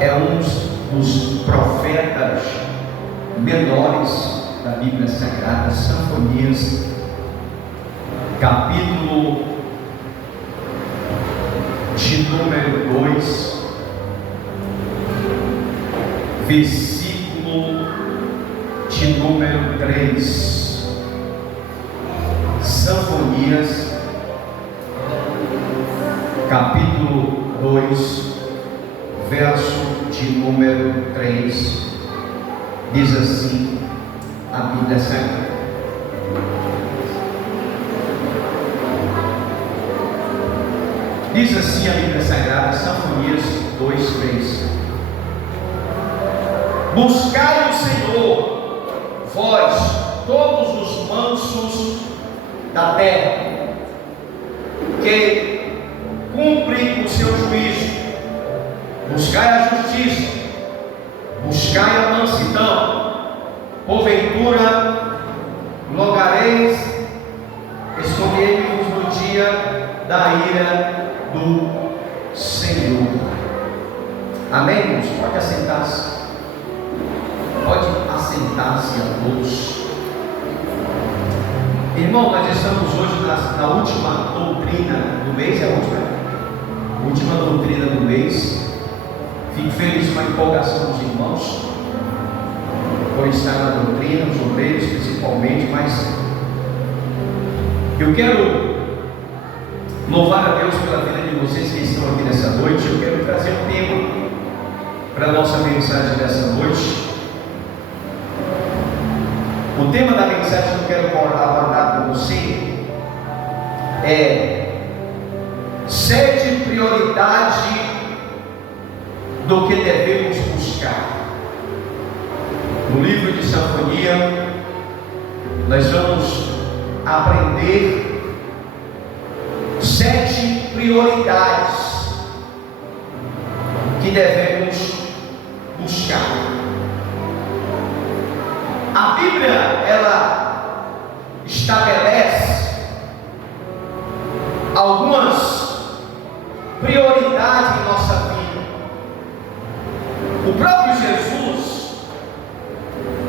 é um dos profetas menores da Bíblia Sagrada, Sinfonias, capítulo de número 2, versículo de número 3. Sinfonias, capítulo 2, verso de número 3, diz assim a Bíblia Sagrada: diz assim a Bíblia Sagrada, Sinfonias 2:3: buscai o Senhor, vós todos os mansos da terra, que cumprem o seu juízo. Buscai a justiça, buscai a mansidão, porventura logareis, escolhei-vos no dia da ira do Senhor. Amém, irmãos? Pode assentar-se. Pode assentar-se a todos. Irmão, nós estamos hoje na última doutrina do mês, é a última doutrina do mês. Fico feliz com a empolgação dos irmãos por estar na doutrina, os obreiros principalmente, mas eu quero louvar a Deus pela vida de vocês que estão aqui nessa noite. Eu quero trazer um tema para a nossa mensagem dessa noite. O tema da mensagem que eu quero abordar com você é: sede prioridade do que devemos buscar. No livro de Sinfonia, nós vamos aprender 7 prioridades que devemos buscar. A Bíblia, ela estabelece algumas prioridades em nossa vida. O próprio Jesus,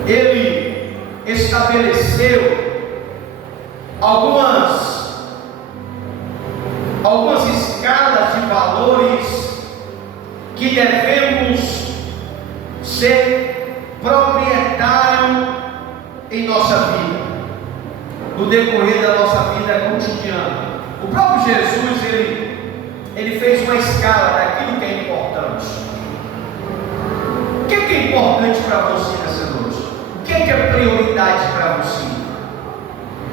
ele estabeleceu algumas escalas de valores que devemos ser proprietário em nossa vida, no decorrer da nossa vida cotidiana. O próprio Jesus, ele fez uma escala daquilo que é importante. O que é importante para você nessa noite? O que é prioridade para você?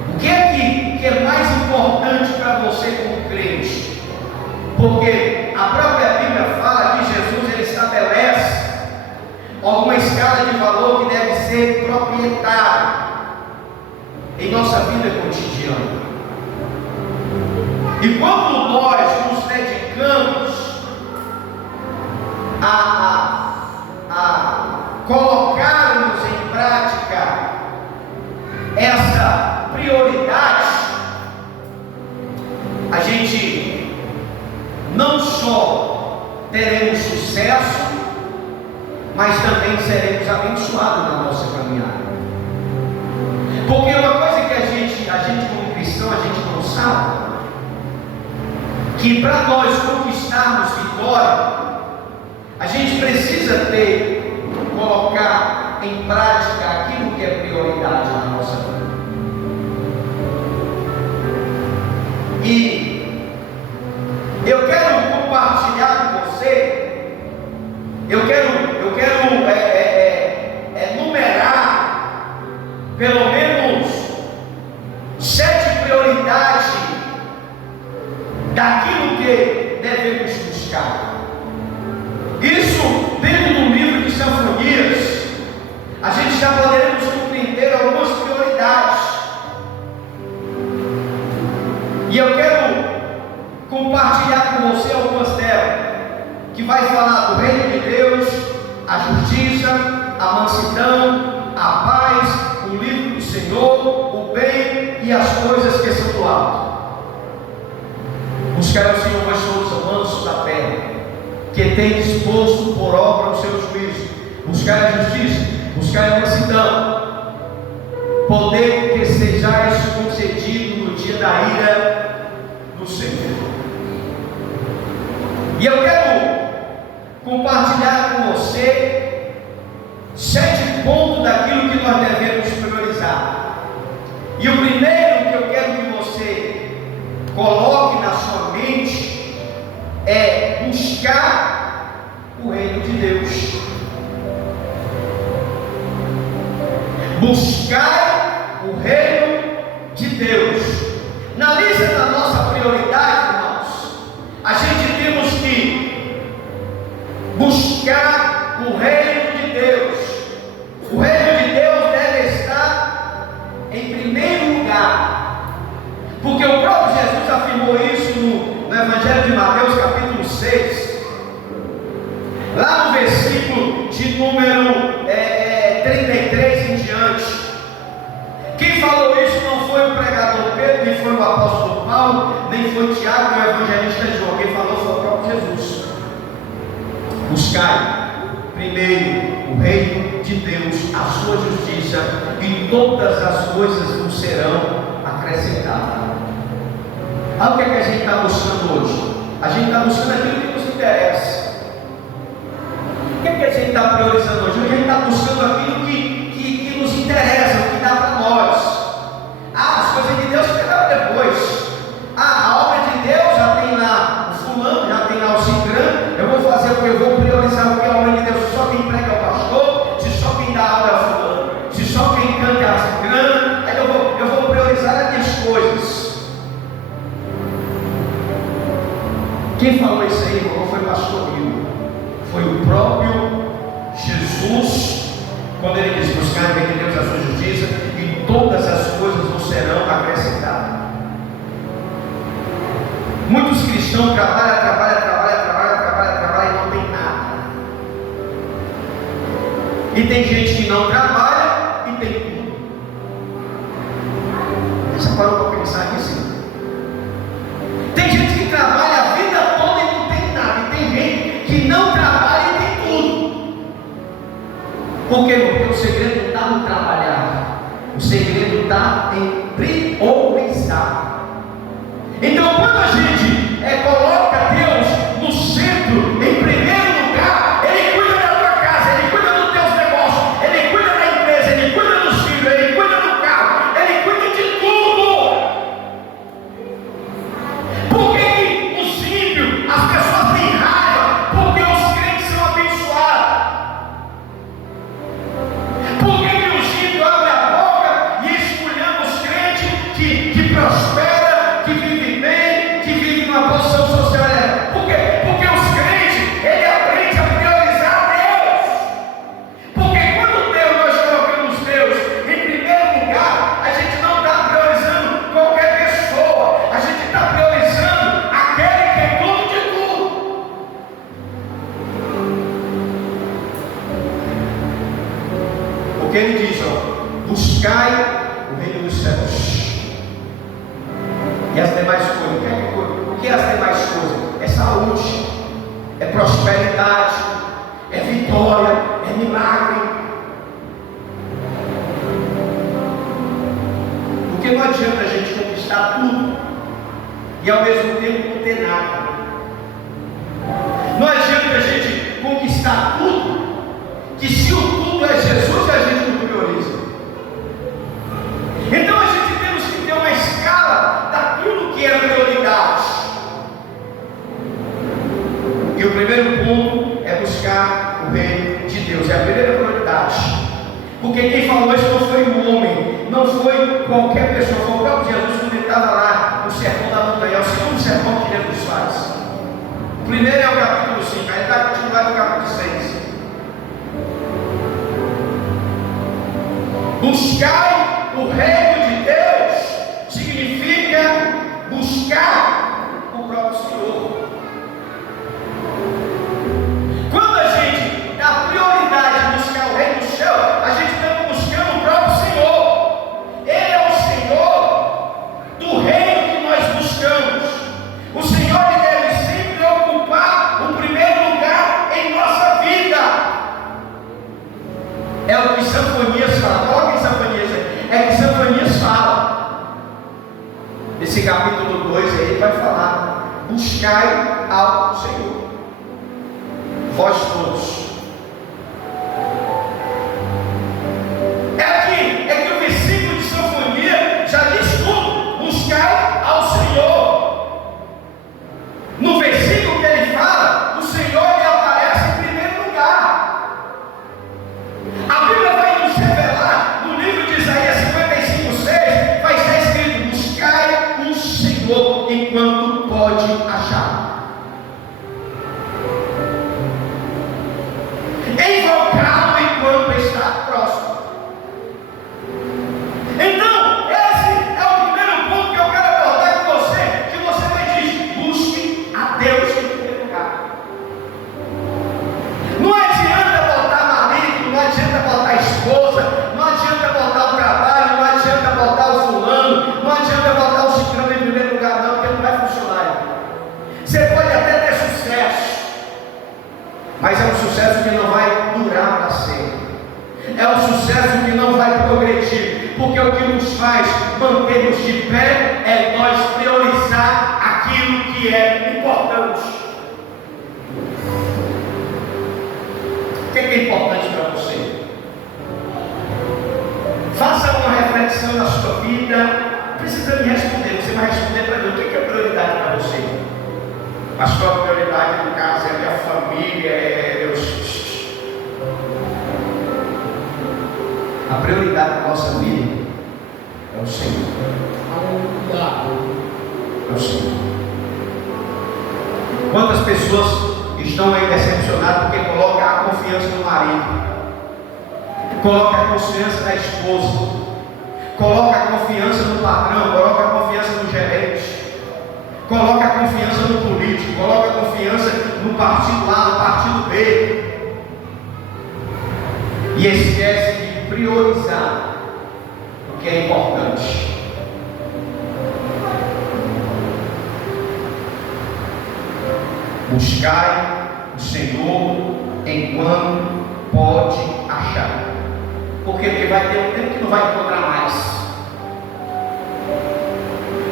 O que é mais importante para você como crente? Porque a própria Bíblia fala que Jesus, ele estabelece alguma escala de valor que deve ser proprietária em nossa vida cotidiana. E quando nós nos dedicamos a colocarmos em prática essa prioridade, a gente não só teremos sucesso, mas também seremos abençoados na nossa caminhada. Porque uma coisa que a gente como cristão, a gente não sabe, que para nós conquistarmos vitória, a gente precisa colocar em prática aquilo que é prioridade na nossa vida. E eu quero compartilhar com você, eu quero numerar pelo menos 7 prioridades daquilo que devemos buscar. Isso dentro do livro de Sinfonias, a gente já poderemos compreender algumas prioridades. E eu quero compartilhar com você algumas delas, que vai falar do reino de Deus, a justiça, a mansidão, a paz, o livro do Senhor, o bem e as coisas que são do alto. Buscar o Senhor, mas todos são mansos da terra, que tem disposto por obra o seu juízo. Buscai a justiça, buscai a mansidão, poder que sejais concedido no dia da ira do Senhor. E eu quero compartilhar com você 7 pontos daquilo que nós devemos priorizar. E o primeiro que eu quero que você coloque na sua mente é buscar o reino de Deus. Buscar o reino de Deus. Na lista da nossa prioridade, irmãos, a gente temos que buscar o reino de Deus. O reino de Deus deve estar em primeiro lugar, porque o próprio Jesus afirmou isso no Evangelho de Mateus, capítulo 6, lá no versículo de número 33 em diante. Quem falou isso não foi o pregador Pedro, nem foi o apóstolo Paulo, nem foi Tiago, nem o evangelista João. Quem falou foi o próprio Jesus. Buscai primeiro o reino de Deus, a sua justiça, e todas as coisas vos serão acrescentadas. Olha o que é que a gente está buscando hoje. A gente está buscando aquilo que nos interessa. O que é que a gente está priorizando hoje? A gente está buscando aquilo que nos interessa, o que dá para nós. As coisas de Deus ficarão depois. A obra de Deus já tem lá o fulano, já tem lá o ciclano. Eu vou fazer o que eu vou priorizar, o que é a obra de Deus. Se só quem prega é o pastor, se só quem dá aula é o fulano, se só quem canta é a ciclana, aí eu vou priorizar as minhas coisas. Quem falou isso aí, irmão, não foi o pastor Nilo, foi o próprio Jesus, quando ele diz: buscar em Deus a sua justiça, e todas as coisas vos serão acrescentadas. Muitos cristãos trabalham e não tem nada. E tem gente que não trabalha e tem tudo. Você parou para pensar nisso? Tem gente que trabalha a vida toda e não tem nada. E tem gente que não trabalha e tem tudo. Por quê? Porque o segredo não está no trabalhar. O segredo está em priorizar. Então, quando a gente coloca Deus no centro, em primeiro lugar, Ele cuida da tua casa, Ele cuida dos teus negócios, Ele cuida da empresa, Ele cuida dos filhos, Ele cuida do carro, Ele cuida de tudo. Por que os ímpios, as pessoas têm raiva? Porque os crentes são abençoados. Por que os ímpios abrem a boca e esculham os crentes que prosperam, que vivem bem, que vivem numa posição social? Por quê? Porque os crentes, ele aprende a priorizar Deus. Porque quando nós colocamos Deus em primeiro lugar, a gente não está priorizando qualquer pessoa, a gente está priorizando aquele que é dono de tudo. Porque ele diz, buscai o reino dos céus. E as demais coisas, o que é as demais coisas? É saúde, é prosperidade, é vitória, é milagre. Porque não adianta a gente conquistar tudo e ao mesmo tempo não ter nada. Não adianta a gente conquistar tudo, que se o tudo é Jesus, a gente não prioriza. Então a gente temos que ter uma escala daquilo que é prioridade. E o primeiro ponto é buscar o reino de Deus. É a primeira prioridade. Porque quem falou isso não foi um homem, não foi qualquer pessoa, foi o próprio Jesus quando ele estava lá no sermão da montanha. É o segundo sermão que Jesus faz. O primeiro é o capítulo 5, aí ele vai continuar no capítulo 6. Buscar o reino de Deus significa buscar o próprio Senhor. Quando a gente dá prioridade a buscar o reino do céu, a gente está buscando o próprio Senhor. Ele é o Senhor do reino que nós buscamos. O Senhor deve sempre ocupar o primeiro lugar vós todos. É que o versículo de Sofonia já diz tudo: buscai ao Senhor. No versículo que ele fala, o Senhor ele aparece em primeiro lugar. A Bíblia vai nos revelar, no livro de Isaías 55:6, vai estar escrito: buscai o Senhor enquanto pode achar. Invocá-lo enquanto está próximo. Então, esse é o primeiro ponto que eu quero abordar com você, que você me diz: busque a Deus em primeiro lugar. Não adianta botar marido, não adianta botar esposa, não adianta botar o trabalho, não adianta botar o fulano, não adianta botar o ciclano em primeiro lugar, não, porque não vai funcionar. Você pode até ter sucesso, mas é um sucesso que não vai durar para sempre. É um sucesso que não vai progredir, porque o que nos faz manter-nos de pé é nós priorizar aquilo que é importante. O que é importante para você? Faça uma reflexão na sua vida. Não precisa me responder, você vai responder para mim. O que é prioridade para você? A sua prioridade, no caso, é a minha família, é meus. A prioridade da nossa vida é o Senhor. É o Senhor. Quantas pessoas estão aí decepcionadas porque colocam a confiança no marido, coloca a confiança na esposa, coloca a confiança no patrão, coloca a confiança no gerente, coloca a confiança no político, coloca a confiança no partido A, no partido B, e esquece de priorizar o que é importante. Buscai o Senhor enquanto pode achar. Porque vai ter um tempo que não vai encontrar mais.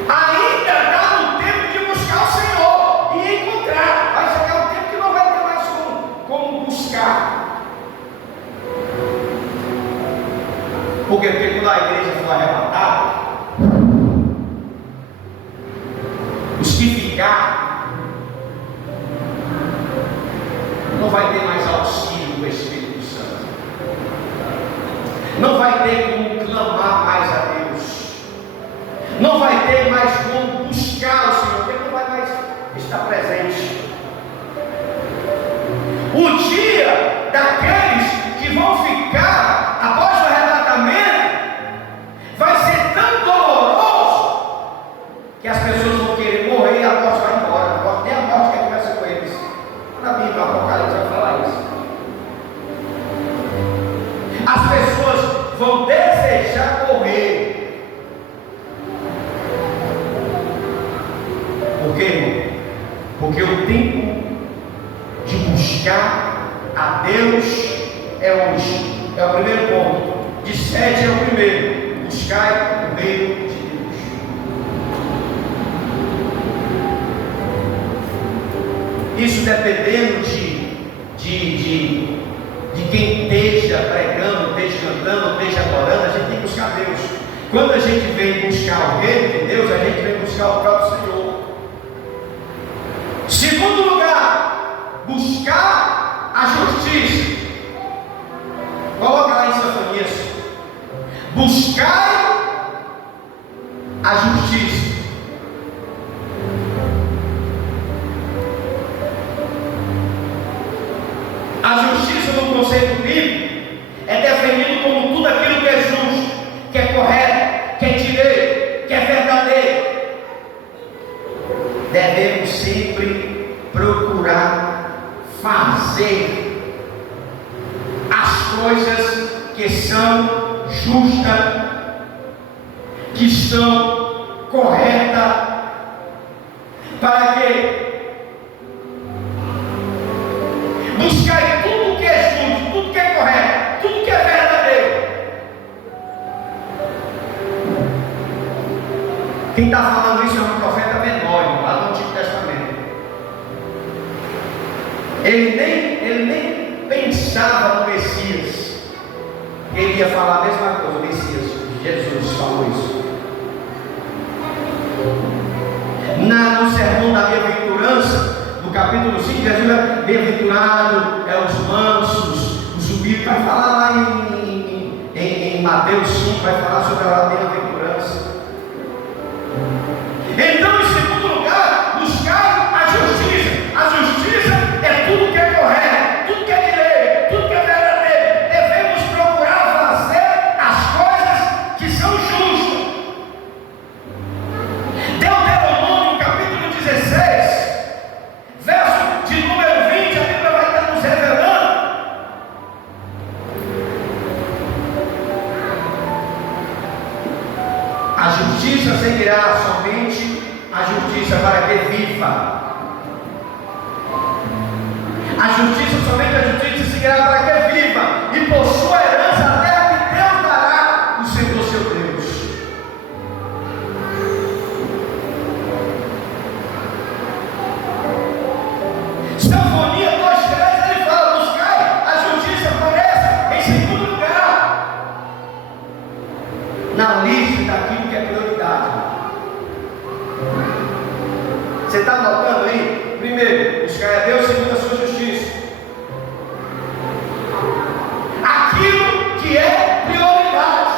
Ainda dá no tempo de buscar o Senhor e encontrar. Vai chegar um tempo que não vai ter mais como buscar. Porque quando a igreja for arrebatada, os que ficar não vai ter mais auxílio do Espírito Santo, não vai ter como clamar mais a Deus, não vai ter mais como buscar o Senhor, porque não vai mais estar presente. O dia daqueles que vão ficar após o arrebatamento vai ser tão doloroso que as pessoas vão querer morrer e a morte vai embora. Nem a morte quer conversar com eles. Na Bíblia, o Apocalipse vai falar isso. As pessoas vão desejar morrer. Por quê, irmão? Porque o tempo de buscar a Deus é hoje. É o primeiro ponto. De 7 é o primeiro. Buscai o reino de Deus. Isso dependendo de quem esteja pregando, esteja cantando, esteja adorando, a gente tem que buscar Deus. Quando a gente vem buscar o reino de Deus, a gente vem buscar o próprio Senhor. Segundo lugar, buscar a justiça. Coloca lá em Sofonias: buscai a justiça. A justiça no conceito bíblico é definido como tudo aquilo que é justo, que é correto, que é direito, que é verdadeiro. Devemos sempre procurar fazer as coisas que são justas, que estão corretas, para que buscar tudo que é justo, tudo que é correto, tudo que é verdadeiro. Quem está falando isso é um profeta menor, lá no Antigo Testamento. Ele nem pensava no Messias. Ele ia falar a mesma coisa, o Messias. Jesus falou isso. No sermão da bem-aventurança, no capítulo 5, Jesus é bem-aventurado, os mansos, os humildes. Vai falar lá em Mateus 5, vai falar sobre a bem-aventurança. Então, em segundo lugar, buscar a justiça. A justiça é tudo que é correto, tudo que é direito, tudo que é verdadeiro. Devemos procurar fazer as coisas que são justas. Deuteronômio, capítulo 16, verso de número 20, a Bíblia vai estar nos revelando. A justiça seguirá somente a justiça para que viva. A justiça, somente a justiça seguirá para que viva e possua a herança até a que Deus dará o Senhor seu Deus. Sinfonia 2:3, ele fala: buscai a justiça, aparece em segundo lugar na lista daquilo que é prioridade. Você está anotando aí? Primeiro, buscar a Deus segundo a sua justiça. Aquilo que é prioridade.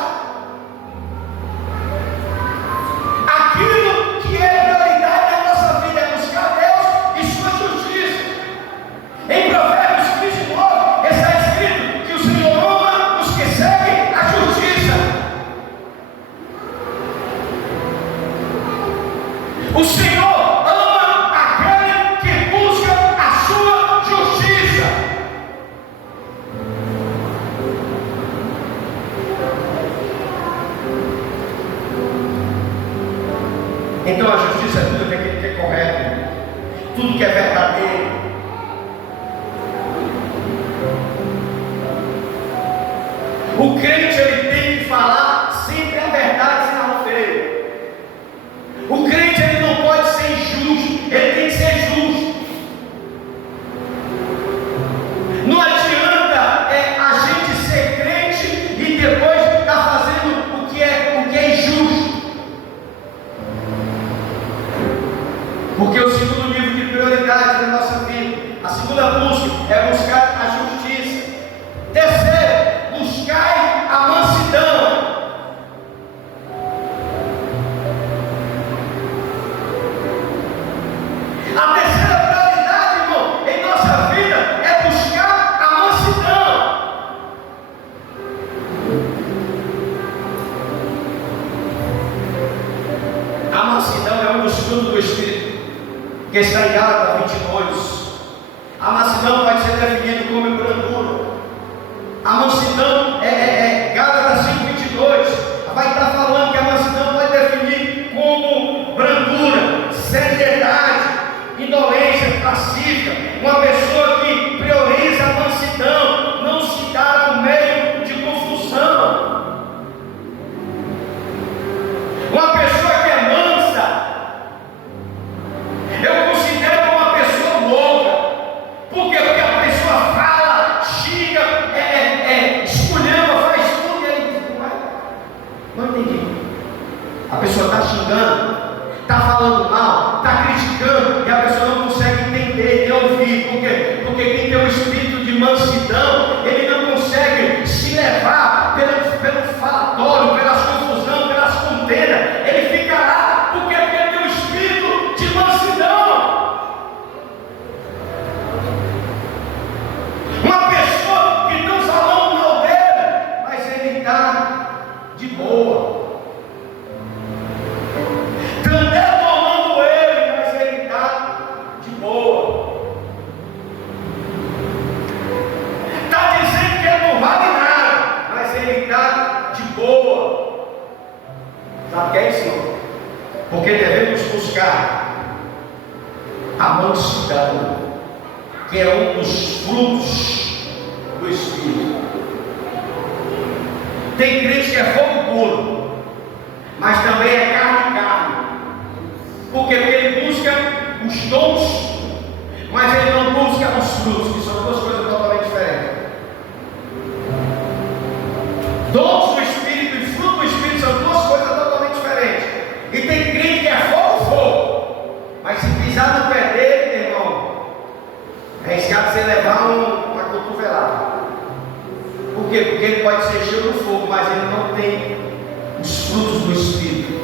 Aquilo que é prioridade na nossa vida é buscar Deus e sua justiça. Em Provérbios 29 está escrito que o Senhor ama os que seguem a justiça. O Senhor ama aquele que busca a sua justiça. Então a justiça é tudo que é correto, tudo que é verdadeiro. O crente, ele tem que falar sempre a verdade sem arrofeio. O crente, ele não pode ser injusto, ele tem que ser justo. Não adianta a gente ser crente e depois estar fazendo o que é injusto. Porque o segundo nível de prioridade da nossa vida, a segunda busca é buscar a justiça. Terceiro, buscar a mansidão. A terceira prioridade, irmão, em nossa vida é buscar a mansidão. A mansidão é um dos frutos do Espírito, que está em Gálatas 22. A mansidão pode ser definida como brandura. A mansidão Gálatas 5:22 vai estar falando que a mansidão pode definir como brandura, seriedade, indolência, pacífica. Uma pessoa que prioriza a mansidão, não se dá no meio de confusão. Uma pessoa que é mansa, eu considero uma pessoa louca. Por quê? Porque a pessoa fala, xinga, esculhamba, faz tudo e ele diz: não entendi. A pessoa está xingando, está falando mal, está criticando, e a pessoa não consegue entender nem ouvir. Por quê? Porque quem tem um espírito de mansidão, ele não consegue se levar pelo falatório, pelas confusões, pelas contendas. Ele fica lá, porque ele tem um espírito de mansidão. Uma pessoa que estão falando mal dele, mas ele está de boa. Estão detonando ele, mas ele está de boa. Está dizendo que ele não vale nada, mas ele está de boa. Sabe o que é isso, irmão? Porque devemos buscar a mansidão, que é um dos frutos do Espírito. Tem crente que é fogo puro, mas também é carne e carne. Por quê? Porque ele busca os dons, mas ele não busca os frutos, que são duas coisas totalmente diferentes. Dons do Espírito e fruto do Espírito são duas coisas totalmente diferentes. E tem crente que é fogo, mas se pisar no pé dele, irmão, é arriscado você levar uma cotovelada. Por quê? Porque ele pode ser cheio do fogo, mas ele não tem os frutos do Espírito.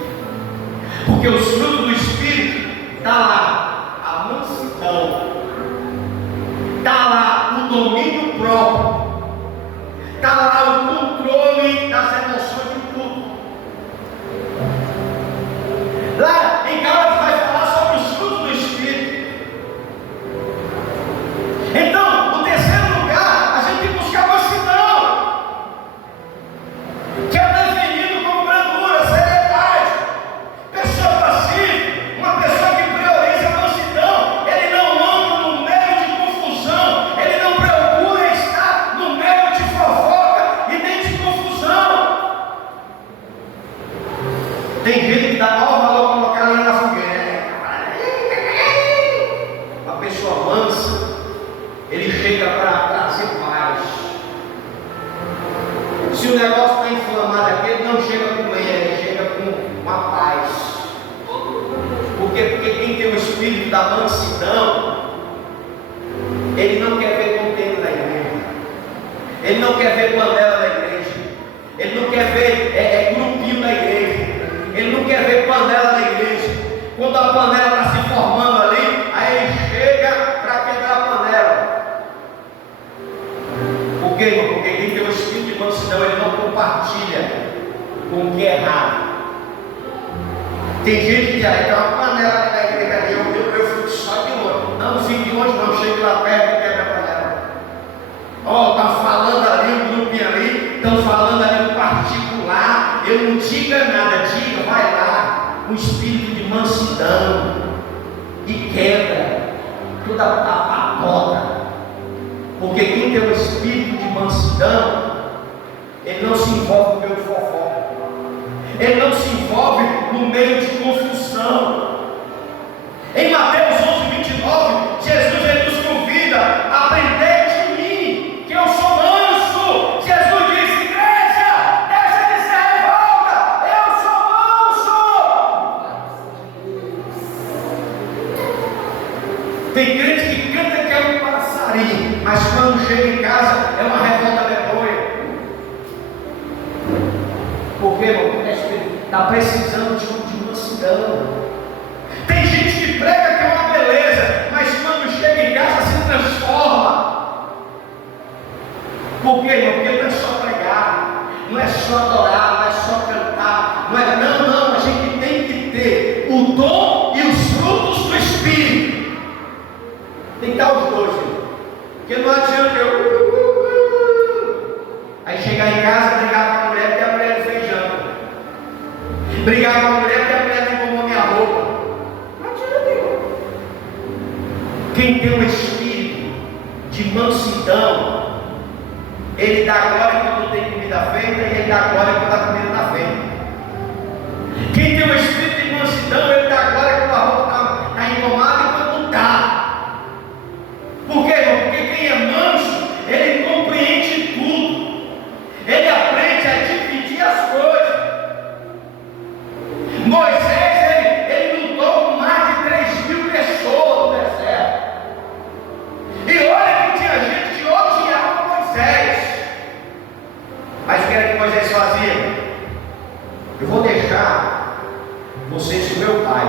Porque os frutos do Espírito está lá a mansidão, está lá o domínio próprio, está lá o controle das emoções de tudo. Lá em Gálatas vai falar sobre os frutos do Espírito. Então, o terceiro lugar, a gente tem que buscar mansidão, que é definido como brandura, seriedade, pessoa pacífica, uma pessoa que prioriza a mansidão. Ele não anda no meio de confusão, ele não procura estar no meio de fofoca e nem de confusão. Tem gente que dá maior valor colocar ali na fogueira, uma pessoa mansa, ele chega para trazer paz. Se o negócio está inflamado aqui, ele não chega com lenha, ele chega com uma paz. Por quê? Porque quem tem o espírito da mansidão, ele não quer ver contento na igreja, ele não quer ver panela na igreja, ele não quer ver grupinho na igreja, ele não quer ver panela na igreja. Quando a panela está se formando ali, aí ele chega para quebrar a panela. Por quê, irmão? Porque quem tem o espírito de mansidão, ele não compartilha com o que é errado. Tem gente que diz, tem uma panela ali na igreja ali, eu fico só de longe. Não fique de longe não, chego lá perto e quebra a panela. Ó, está falando ali, um grupinho ali, estão falando ali no particular, eu não diga nada, diga, vai lá, um espírito de mansidão, e quebra toda a patota. Porque quem tem o espírito de mansidão, ele não se envolve no meio de fofoca, ele não se envolve no meio de confusão. Em Mateus 11:29, Jesus ele nos convida a aprender de mim, que eu sou manso. Jesus disse: igreja, deixa de ser revolta, eu sou manso. Tem crente que canta que é um passarinho, mas quando chega em casa é uma revolta medonha. Por quê, irmão? Porque está precisando de mansidão. Tem gente que prega que é uma beleza, mas quando chega em casa se transforma. Por quê, irmão? Porque não é só pregar, não é só adorar, não é só cantar, não, a gente tem que ter o dom e os frutos do Espírito. Tem que estar os dois, irmão. Porque não adianta aí chegar em casa, brigar com a mulher porque a mulher não fez janta, brigar com a mulher porque a mulher não tomou minha roupa. Não adianta, irmão. Quem tem um espírito de mansidão, ele dá glória quando tem comida feita e ele dá glória quando a comida está feita. Quem tem um espírito de mansidão, ele dá glória quando a roupa está engomada e quando não está. Por quê, irmão? Porque quem é manso, ele compreende tudo, ele aprende a dividir as coisas. Moisés, ele lutou com mais de 3.000 pessoas no deserto, e olha que tinha gente que odiava Moisés. Mas o que era que Moisés fazia? Eu vou deixar vocês com meu pai,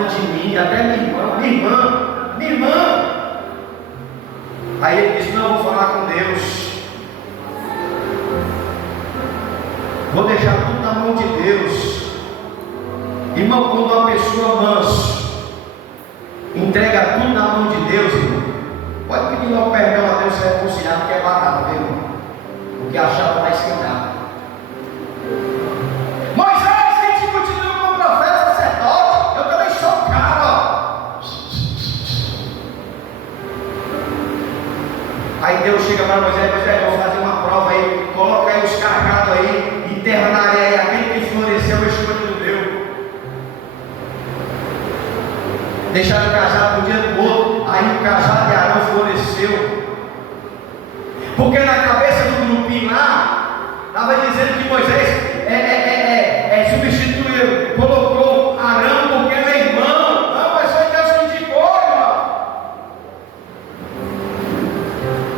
falando de mim, até minha irmã. Aí ele disse: não, vou falar com Deus, vou deixar tudo na mão de Deus. Irmão, quando uma pessoa mansa entrega tudo na mão de Deus, irmão, pode pedir logo perdão a Deus, se reconciliar, porque é batata, meu irmão, porque a chapa vai esquentar. Moisés, quem te continua como profeta, sacerdote, eu também sou o cara, ó. Aí Deus chega para Moisés: Moisés, eu vou fazer uma prova aí, coloca aí os carregados aí, enterra na areia aí, aquele que floresceu, eu escolho do meu. Deixaram o cajado de um dia do outro, aí o cajado de Arão floresceu, porque na cabeça do grupinho lá, estava dizendo que Moisés substituiu, colocou Arão porque era irmão. Não, mas foi Deus que indicou, irmão.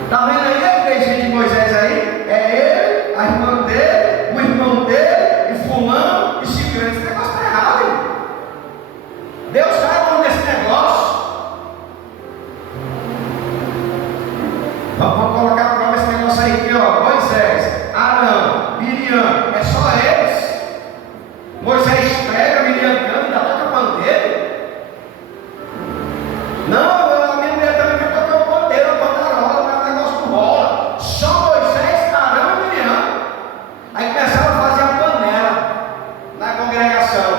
Está vendo aí a igreja de Moisés aí? É ele, a irmã dele, o irmão dele, e fulano, e ciclano. Esse negócio está errado, irmão. Deus está falando desse negócio. Vamos colocar a prova esse negócio aí aqui, ó. Moisés, Arão, Miriam, é só eles. Moisés prega, Miriam canta, ainda toca pandeiro. Não, a minha mulher também quer tocar o pandeiro, a pandarola, mas o negócio não rola. Só Moisés, Arão e Miriam. Aí começaram a fazer a panela na congregação.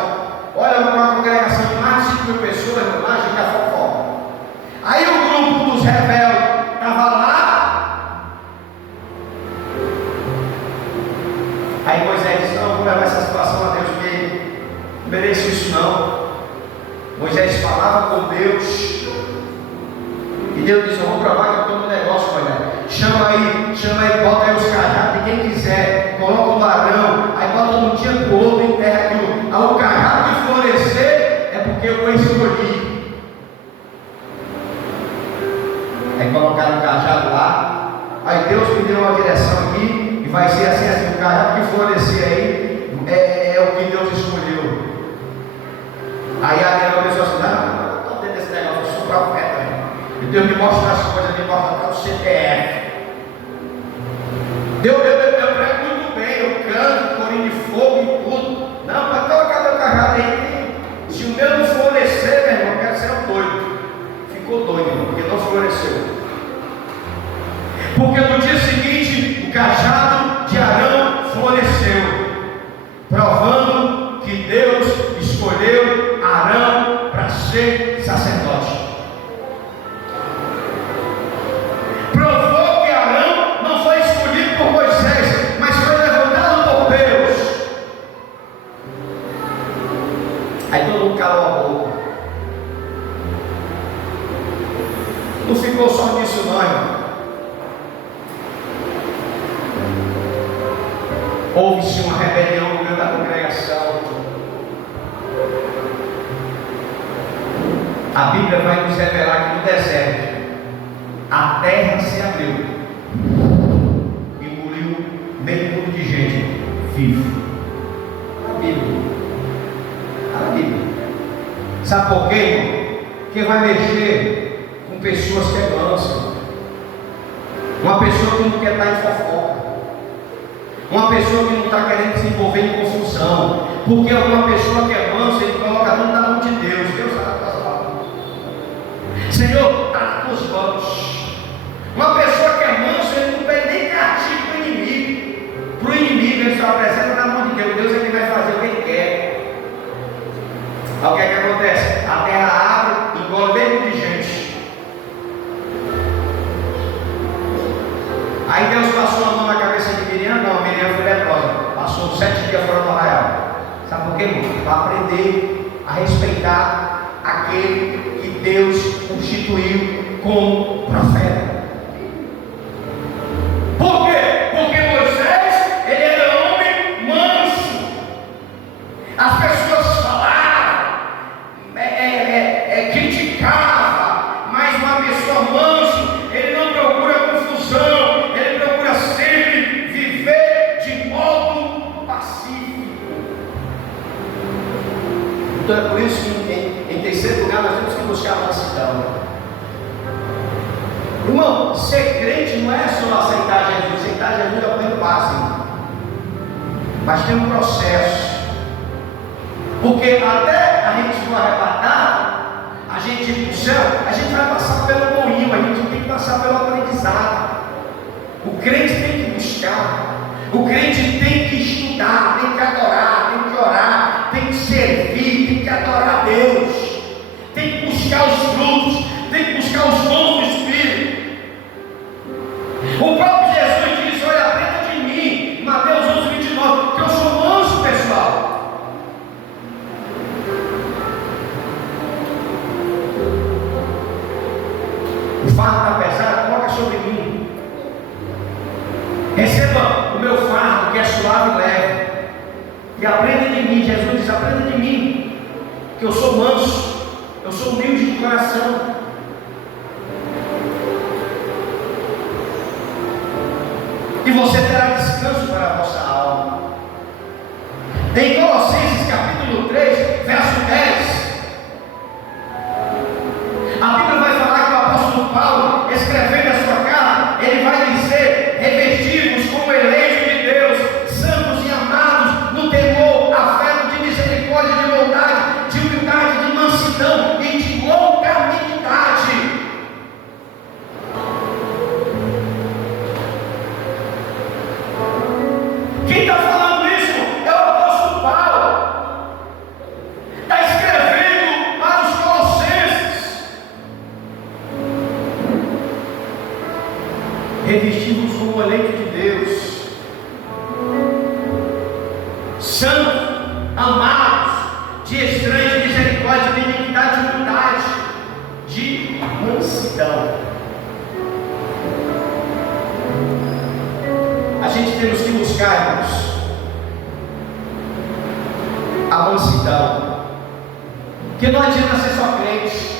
Olha, uma congregação de mais de 5.000 pessoas, imagina a fofoca. Aí o grupo dos rebeldes estava lá. Aí Moisés disse: não, eu vou levar essa situação a Deus, porque não mereço isso não. Moisés falava com Deus, e Deus disse: eu vou provar que eu estou no negócio, Moisés. Chama aí, bota aí os cajados de quem quiser, coloca o Arão, aí bota de um dia para o outro, enterra aquilo. Aí o cajado que florescer é porque eu o escolhi. Aí colocaram o cajado lá. Aí Deus me deu uma direção aqui, e vai ser assim, o cajado que florescer aí é o que Deus escolheu. Aí a pessoa assim: não, eu estou dentro desse negócio, eu sou profeta, né? E Deus me mostra as coisas, me mostra para o CPF. Eu prego muito bem, eu canto, corinho de fogo e tudo. Não, mas colocar meu cajado aí. Se o meu não florescer, meu irmão, eu quero ser um doido. Ficou doido, irmão, porque não floresceu. Porque no dia seguinte, o cajado de Arão floresceu, provando que Deus escolheu Arão para ser sacerdote. Provou que Arão não foi escolhido por Moisés, mas foi levantado por Deus. Aí todo mundo calou a boca. Não ficou só nisso não, irmão. Houve-se uma rebelião no meio da congregação. A Bíblia vai nos revelar que no deserto a terra se abriu, engoliu meio mundo de gente vivo. A Bíblia. Sabe por quê, irmão? Porque vai mexer com pessoas que é mansa. Uma pessoa que não quer estar em fofoca. Uma pessoa que não está querendo se envolver em confusão. Porque uma pessoa que é mansa, ele coloca tudo na mão de Deus. Deus sabe o que está falando. Senhor, está nos mãos. Uma pessoa que é mansa, ele não pede nem castigo para o inimigo. Para o inimigo, ele só apresenta na mão de Deus. Deus é que vai fazer o que ele quer. Aí o que é que acontece? A terra abre, engole meio de gente. Aí Deus passou a mão na cabeça de Miriam. Não, Miriam foi leprosa. Passou 7 dias fora do arraial. Sabe por quê, irmão? Para aprender a respeitar aquele que Deus constituiu como profeta. Por quê? Porque Moisés, ele era homem manso. As pessoas falavam, criticava, mas uma pessoa manso, ele não procura confusão, ele procura sempre viver de modo pacífico. Então é por isso que em terceiro lugar, nós temos que buscar a mansidão. Irmão, ser crente não é só aceitar Jesus. Aceitar Jesus é o primeiro passo, irmão. Mas tem um processo. Porque até a gente for arrebatado, a gente ir para o céu, a gente vai passar pelo moinho, a gente tem que passar pelo aprendizado. O crente tem que buscar. O crente tem que estudar, tem que adorar, tem que orar, tem que servir, tem que adorar a Deus, tem que buscar os frutos, tem que buscar os dons do Espírito. O próprio Jesus disse: olha, aprenda de mim, Mateus 11:29, que eu sou manso, pessoal. O fardo está pesado, coloca sobre mim. Receba o meu fardo, que é suave e leve, e aprenda de mim. Jesus diz: aprenda de mim, que eu sou manso, eu sou humilde de coração. E você terá descanso para a vossa alma. Em Colossenses capítulo 3, verso 10, a Bíblia vai falar que o apóstolo Paulo, escrevendo a sua carta, ele vai dizer: revestidos como eleitos de Deus, santos e amados, no temor, afeto, de misericórdia, de bondade, de humildade, de mansidão e de longanimidade. Quem está falando isso é o apóstolo Paulo. Está escrevendo para os Colossenses: revestidos como eleitos de Deus, santos, amados, de estranhos, de misericórdia, de benignidade, de humildade, de mansidão. A gente temos que buscar, irmãos, a mansidão. Porque não adianta ser só crente.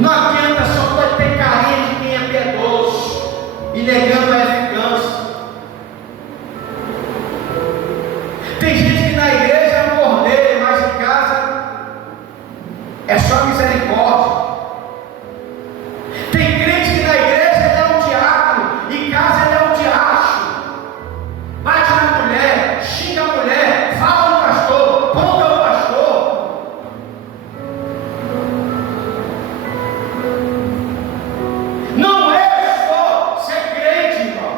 Não adianta só ter carinha de quem é piedoso e negando a eficâcia. Tem gente que na igreja é um cordeiro, mas em casa é só misericórdia. Tem crente que na igreja ele é um diácono, em casa ele é um diacho. Bate na mulher, xinga a mulher, fala no pastor, ponta no pastor. Não é só ser crente, irmão.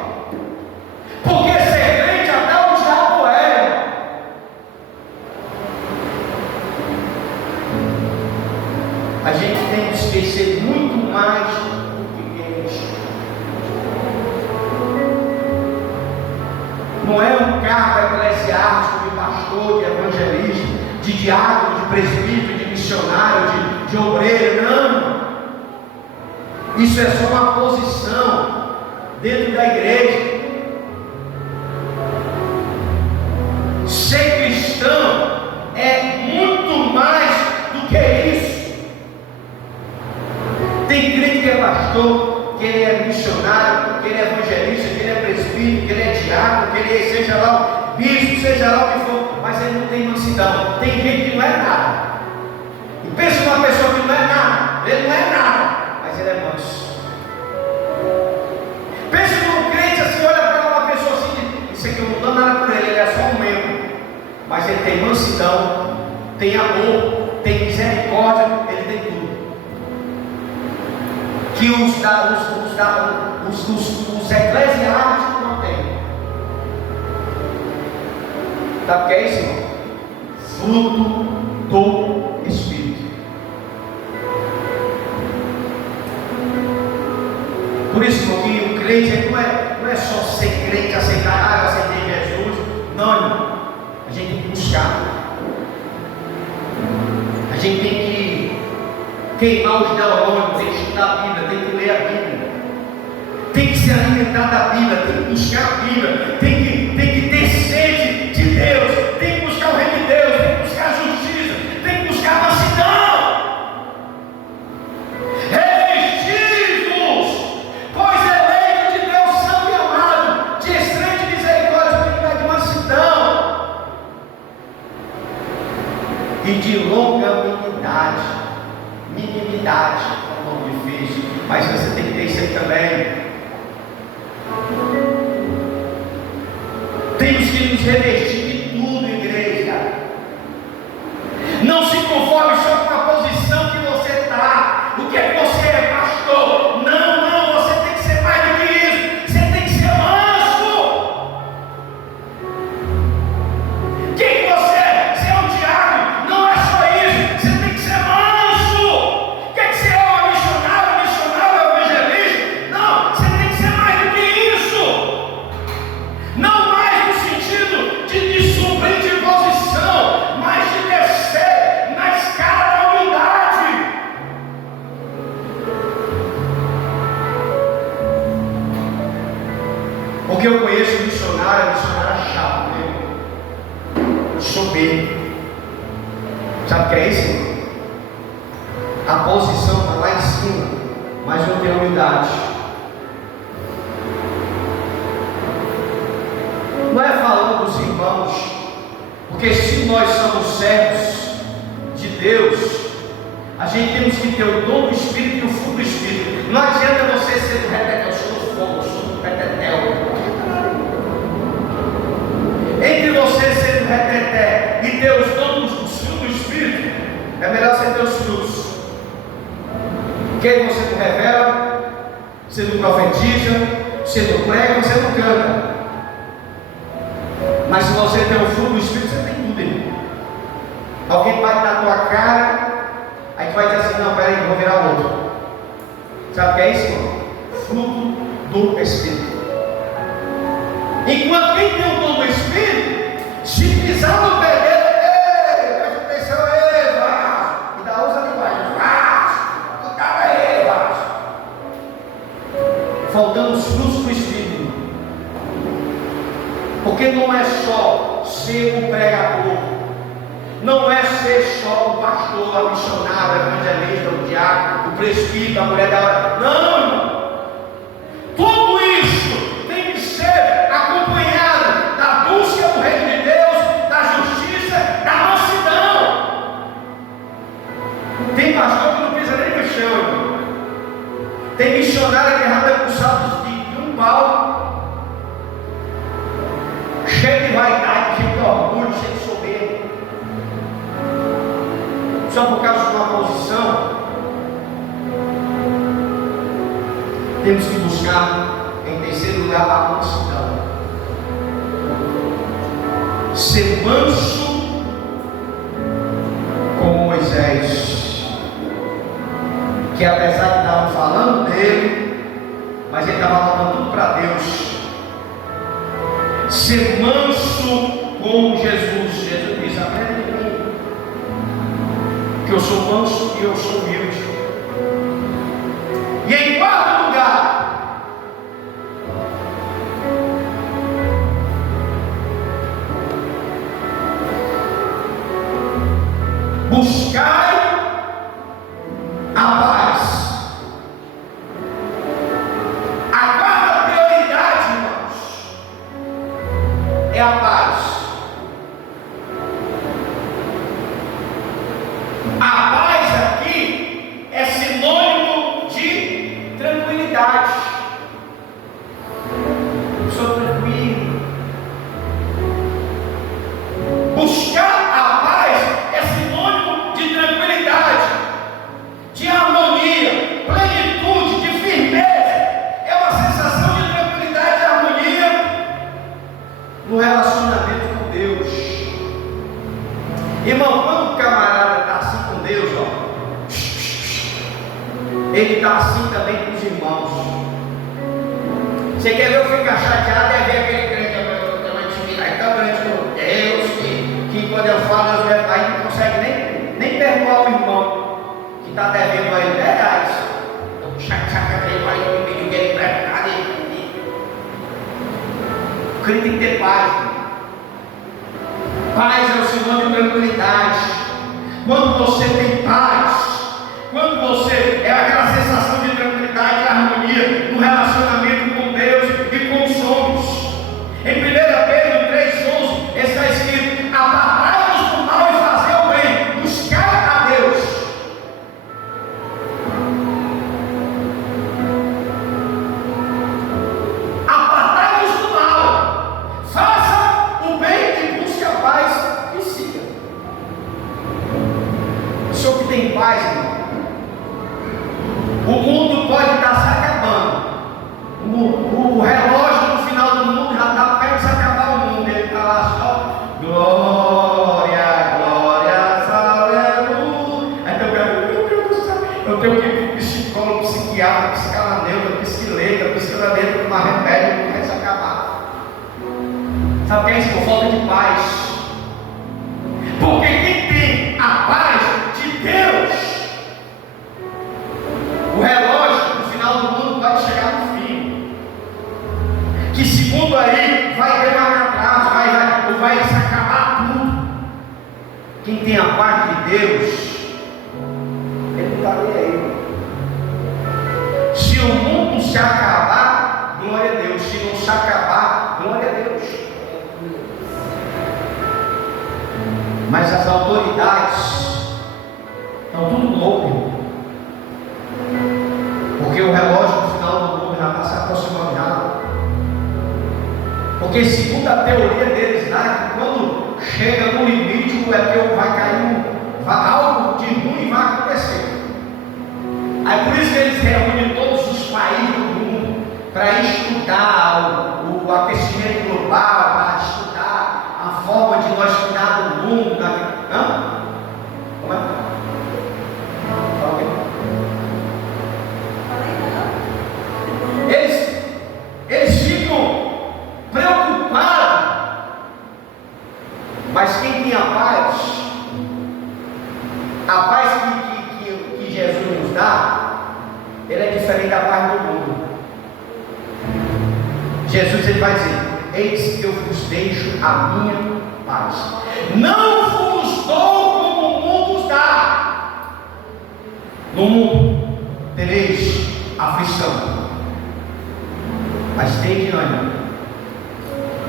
Porque ser crente até o diabo é. A gente tem que esquecer muito mais do que crente. Não é um cargo eclesiástico de pastor, de evangelista, de diácono, de presbítero, de missionário, de obreiro, não. Isso é só uma posição dentro da igreja. Ser cristão é muito mais do que isso. Tem crente que é pastor, que ele é missionário, que ele é evangelista, que ele é presbítero, que ele é diácono, que ele seja lá o bispo, seja lá o que for, mas ele não tem mansidão. Tem gente que não é nada. E pensa numa pessoa que não é nada. Ele não é nada, mas ele é manso. Pensa num crente assim, olha para uma pessoa assim, isso aqui eu não dou nada por ele, ele é só um membro. Mas ele tem mansidão, tem amor, tem misericórdia, ele tem tudo. Que os eclesiásticos não têm. Sabe o que é isso, irmão? Fruto do Espírito. Por isso, irmão, que o crente não é só ser crente, aceitar, eu aceitei Jesus. Não, irmão. A gente tem que buscar. A gente tem que queimar os neurônios, tem que estudar a Bíblia, tem que ler a Bíblia, tem que se alimentar da Bíblia, tem que buscar a Bíblia, tem que ter sede de Deus, tem que buscar o reino de Deus, tem que buscar a justiça, tem que buscar a mansidão. Revestivos, pois eleito de Deus, santo e amado, de estranho de misericórdia, de mansidão e de longanimidade. Minimidade é um nome difícil, mas você tem que ter isso aí também. Temos que nos revestir de tudo, igreja. Não se conforme só com a posição que você está. O que é que você é, pastor? Não, você tem que ser mais do que isso. Você tem que ser manso. O que é que você é? Você é um diácono? Não é só isso. Você tem que ser manso. O que é que você é? Um missionário, evangelista? Não, você tem que ser mais do que isso. Não mais no sentido de suprir de posição, mas de descer na escala da humildade. Porque eu conheço missionário chato, né? Soberbo. Sabe o que é isso? A posição está lá em cima, mas não tem humildade. Não é falando dos irmãos, porque se nós somos servos de Deus, a gente temos que ter o dom do Espírito e o fruto do Espírito. Não adianta você ser do retetel, eu sou do fogo, eu sou do retetel. Entre você ser do reteté e ter os dons dos frutos do Espírito, é melhor você ter os frutos. Porque você não revela, você não profetiza, você não prega, você não canta. Mas se você tem o fruto do Espírito, você tem tudo, irmão. Alguém bate na tua cara, aí tu vai dizer assim: não, peraí, eu vou virar outro. Sabe o que é isso, irmão? Fruto do Espírito. Enquanto quem tem o dom do Espírito, se pisar no pé dele, ei, presta atenção, ei, me dá usa a linguagem, tu tava aí, faltando os frutos do Espírito. Porque não é só ser o pregador, não é ser só o pastor, a missionária, o evangelista, o diácono, o presbítero, a mulher da hora. Não! Tudo isso tem que ser acompanhado da busca do reino de Deus, da justiça, da mansidão. Tem pastor que não pisa nem no chão. Tem missionária que arranda com saltos de um pau, cheio de vaidade, cheio de orgulho, cheio de soberba, só por causa de uma posição. Temos que buscar, em terceiro lugar, a mansidão. Ser manso como Moisés, que apesar de estar falando dele, mas ele estava falando tudo para Deus. Ser manso como Jesus. Jesus diz: aprende de mim, que eu sou manso e eu sou humilde. E em quarto lugar, buscai a paz. A quarta prioridade, irmãos, é a paz. A paz aqui é sinônimo de tranquilidade. Eu sou tranquilo. Buscar a paz é sinônimo de tranquilidade, de harmonia, plenitude, de firmeza. É uma sensação de tranquilidade e harmonia no relacionamento com Deus. Irmão, quando o camarada está assim com Deus, ele está assim também com os irmãos. Você quer ver eu ficar chateado? É ver aquele crente que tem uma intimidade tão grande com Deus, que quando eu falo, aí não consegue nem perdoar o irmão que está devendo a ele R$10. Estou chateado com ele, mas eu me pediu que ele emprestado. O crente tem que ter paz. Paz é o sinônimo de tranquilidade. Quando você tem paz, quando você é aquela sensação de tranquilidade e harmonia no relacionamento com Deus e com os homens. Em 1 Pedro 3,11 está escrito: apartai-vos do mal e fazei o bem, buscai não tem paz, irmão, o mundo pode estar se acabando. O relógio no final do mundo já está perto de se acabar o mundo. Ele está lá só, glória, glória, aleluia. Aí eu tenho que ir para o psicólogo, psiquiatra, psicanalista, psicanalista, tomar remédio, não vai se acabar. Sabe o que é isso? Por falta de paz. Porque quem tem a paz de Deus, o relógio no final do mundo vai chegar no fim. Que segundo aí vai ter mais atraso, vai se acabar tudo. Quem tem a paz de Deus, ele não está nem aí. Se o mundo se acabar, glória a Deus. Se não se acabar, glória a Deus. Mas as autoridades estão tudo louco, porque o relógio no final do mundo já está se aproximando já. Porque segundo a teoria deles lá, que quando chega no limite o meteoro vai cair, algo de ruim vai acontecer. Aí por isso que eles reúnem todos os países do mundo para estudar o aquecimento global, para estudar a forma de nós cuidar do mundo. Como é? Eles ficam preocupados, mas quem tem a paz que Jesus nos dá, ele é diferente da paz do mundo. Jesus ele vai dizer: eis que eu vos deixo a minha paz, não vos dou como o mundo dá. No mundo tereis aflição, mas tem de nós.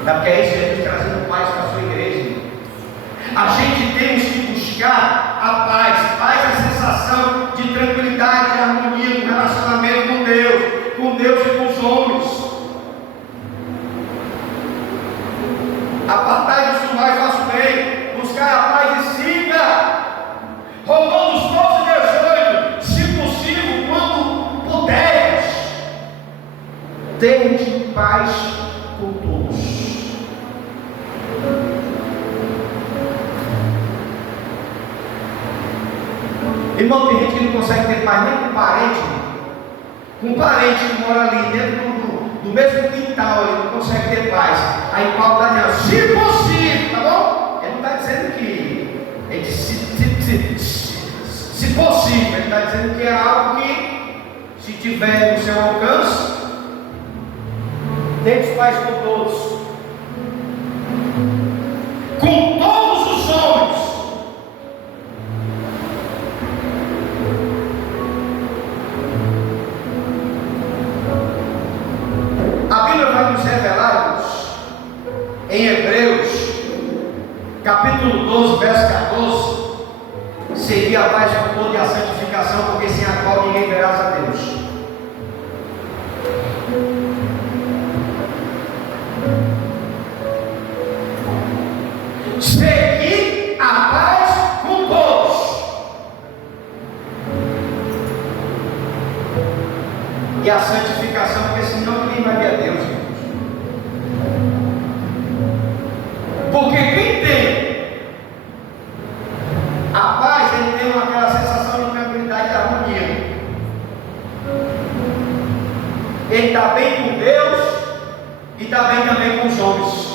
Sabe o que é isso? Jesus trazendo paz para a sua igreja. A gente tem que buscar a paz. Paz é a sensação de tranquilidade, de harmonia no relacionamento com Deus e com os homens. Apartai-vos do mal e faço bem, buscar a paz e siga. Romanos 12:18, se possível, quando puderes, tende paz com todos. Irmão, tem gente que não consegue ter paz nem com parente. Com parente que mora ali dentro do mesmo quintal, ele não consegue ter paz. Aí Paulo está dizendo, se possível, tá bom? Ele não está dizendo que se possível, ele está dizendo que é algo que, se tiver no seu alcance, tende paz com todos. Com todos os homens. A Bíblia vai nos revelar, em Hebreus, capítulo 12, verso 14, seguir a paz com toda e a santificação, porque sem a qual ninguém verá a Deus. Seguir a paz com todos e a santificação, porque senão ninguém vai ver a Deus. Porque quem tem a paz, ele tem aquela sensação de tranquilidade e harmonia. Ele está bem com Deus e está bem também com os homens.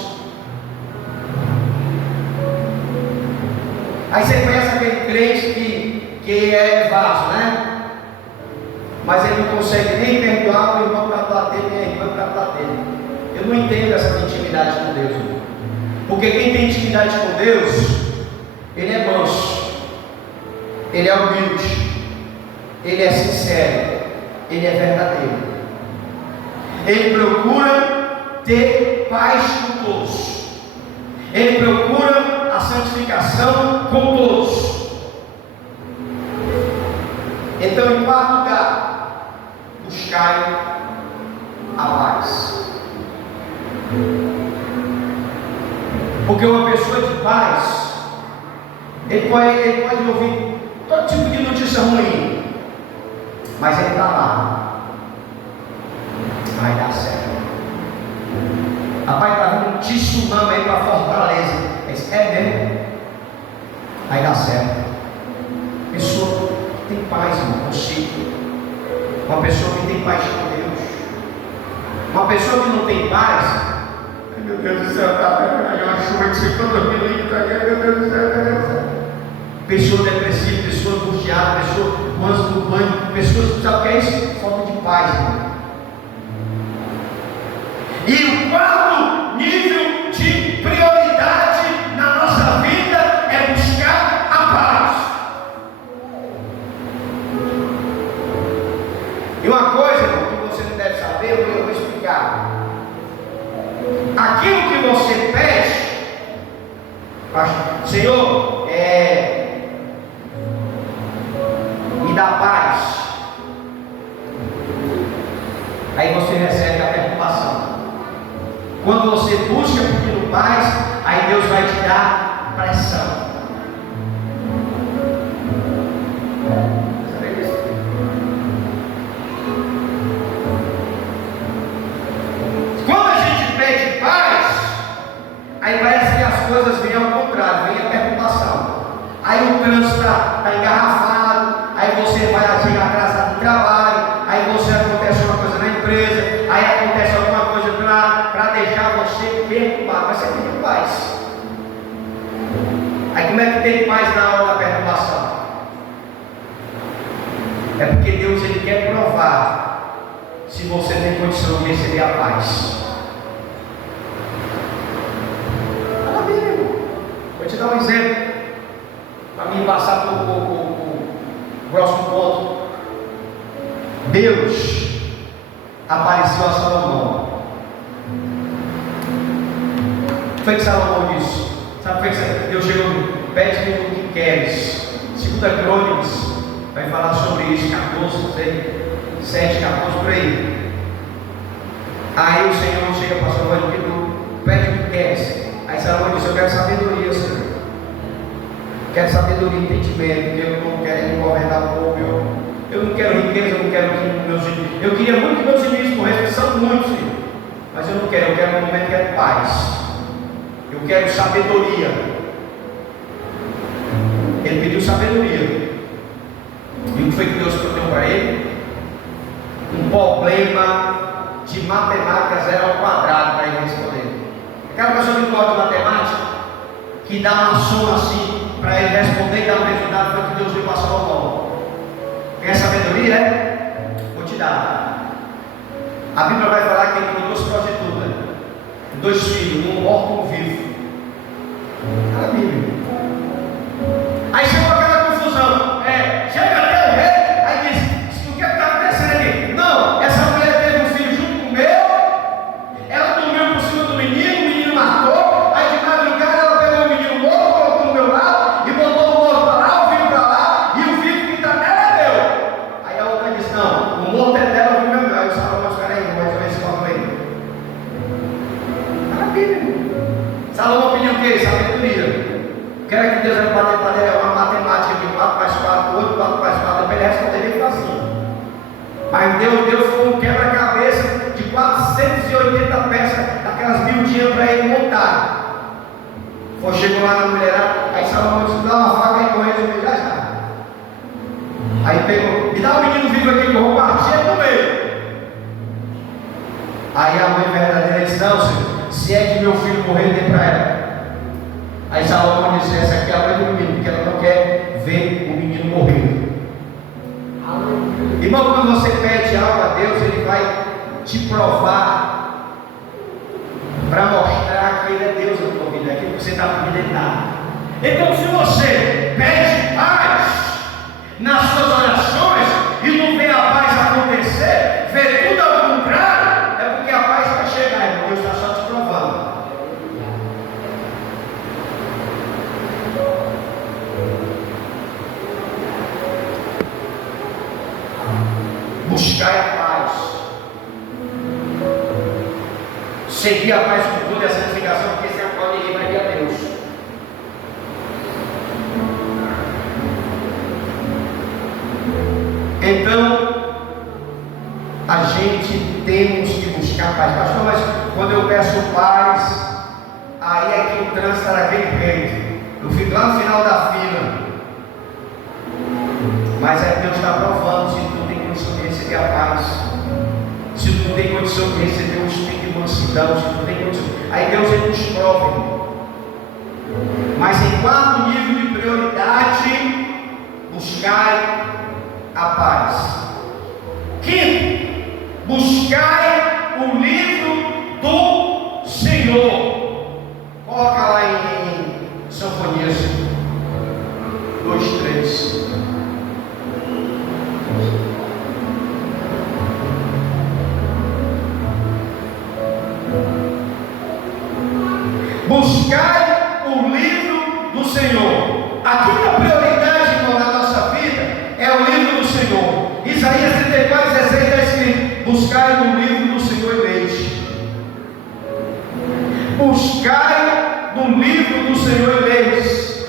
Aí você conhece aquele crente que é vaso, né? Mas ele não consegue nem perdoar o irmão para bater, nem a irmã para bater. Eu não entendo essa intimidade com Deus, irmão. Porque quem tem intimidade com Deus, ele é manso, ele é humilde, ele é sincero, ele é verdadeiro. Ele procura ter paz com todos. Ele procura a santificação com todos. Então, em quarto lugar, buscai a paz. Porque uma pessoa de paz, ele pode ouvir todo tipo de mas ele está lá. Vai dar certo. Rapaz, está vindo um tsunami aí para Fortaleza. É mesmo? Vai dar certo. Pessoa que tem paz, irmão, consigo. Uma pessoa que tem paz com Deus. Uma pessoa que não tem paz. Ai, meu Deus do céu, tá vendo? Uma chuva que você está dormindo aí, meu Deus do céu, meu Deus do céu. Pessoa depressiva, pessoa angustiada, pessoa com ânsia do pânico, pessoas que sabem o que é isso? Falta de paz, irmão. E o quarto nível de prioridade na nossa vida é buscar a paz. E uma coisa que você não deve saber, eu vou explicar. Aquilo que você pede, Senhor, me dá paz. Aí você recebe a perturbação. Quando você busca pedindo paz, aí Deus vai te dar pressão. Quando a gente pede paz, aí parece que as coisas vêm ao contrário, vem a perturbação. Aí o trânsito está engarrafado, aí você vai chegar atrasado do trabalho, aí você acontece uma coisa na empresa, aí acontece alguma coisa para deixar você perturbado, mas você tem paz. Aí como é que tem paz na hora da perturbação? É porque Deus ele quer provar se você tem condição de receber a paz. Vou te dar um exemplo para mim passar por próximo ponto. Deus apareceu a Salomão. Foi que Salomão disse. Sabe o que Deus chegou? Pede-me o que queres. 2 Crônicas vai falar sobre isso, 14, não sei, 7, 14 por aí. Aí o Senhor chega para Salomão e diz: pede o que queres. Aí Salomão disse: eu quero sabedoria, Senhor. Quero sabedoria e entendimento. Eu não quero governar o povo. Eu não quero riqueza, eu não quero que meus inimigos. Eu queria muito que meus inimigos morressem, são muitos, Senhor. Mas eu não quero, eu quero um momento que é paz. Eu quero sabedoria. Ele pediu sabedoria. E o que foi que Deus prometeu para ele? Um problema de matemática 0 ao quadrado para ele responder. Aquela pessoa que gosta de matemática, que dá uma soma assim para ele responder e dar um resultado, foi que Deus lhe passou a mão. Quer sabedoria? Vou te dar. A Bíblia vai falar que ele tem 2 prostitutas, 2 filhos, um morto e um vivo. A Bíblia. Aí chegou aquela confusão. Chega até o rei, aí diz: o que está acontecendo aqui? Não, essa mulher teve um filho junto com o meu, ela dormiu por cima do menino, o menino matou, aí de madrugada ela pegou o menino morto, colocou no meu lado, e botou o morto para lá, o vivo para lá, e o vivo que está nela é meu. Aí a outra disse: não, o morto é dela, o vivo é meu. Aí o Salomão disse: peraí, não vai resolver esse problema aí. Está na Bíblia. Salomão pediu o quê? Sabedoria. Quero que Deus vai bater uma matemática de 4 mais 4, 8, 4 mais 4, para ele responder bem assim. Mas Deus foi um quebra-cabeça de 480 peças, daquelas miudinhas para ele montar. Chegou lá na mulherada, aí Salomão disse: dá uma faca aí com ele, já já. Aí pegou: me dá o menino vivo aqui que eu vou partir no meio. Aí a mãe verdadeira disse: não, Senhor, se é que meu filho morrer, dê para ela. Aí Salomão disse: essa aqui é a mãe do menino, porque ela não quer ver o menino morrer. Irmão, quando você pede algo a Deus, Ele vai te provar para mostrar que Ele é Deus na tua vida, aquilo que você está pedindo Ele dá. Então, se você pede paz nas suas orações e não vê a paz acontecer, vê tudo ao contrário, é porque a paz vai chegar, irmão. Deus está só te provando. Buscar a paz, seguir a paz com toda essa santificação, porque sem a qual ninguém vai ver a Deus. Então, gente temos que buscar paz. Pastor, mas quando eu peço paz, aí é que o trânsito está daquele jeito. Eu fico lá no final da fila. Mas é que Deus está provando se tu tem condição de receber a paz. Se tu não tem condição de receber um espírito de mansidão, se tu não tem condição. Aí Deus ele nos prova, irmão. Mas em quarto nível de prioridade, buscai a paz. Quinto, buscai o livro do Senhor. Coloca lá em Sinfonias 2:3. Buscai o livro do Senhor. Aqui a prioridade, irmão, na nossa vida é o livro do Senhor. Isaías 34:16 está escrito: buscai no livro do Senhor e leis. Buscai no livro do Senhor e leis.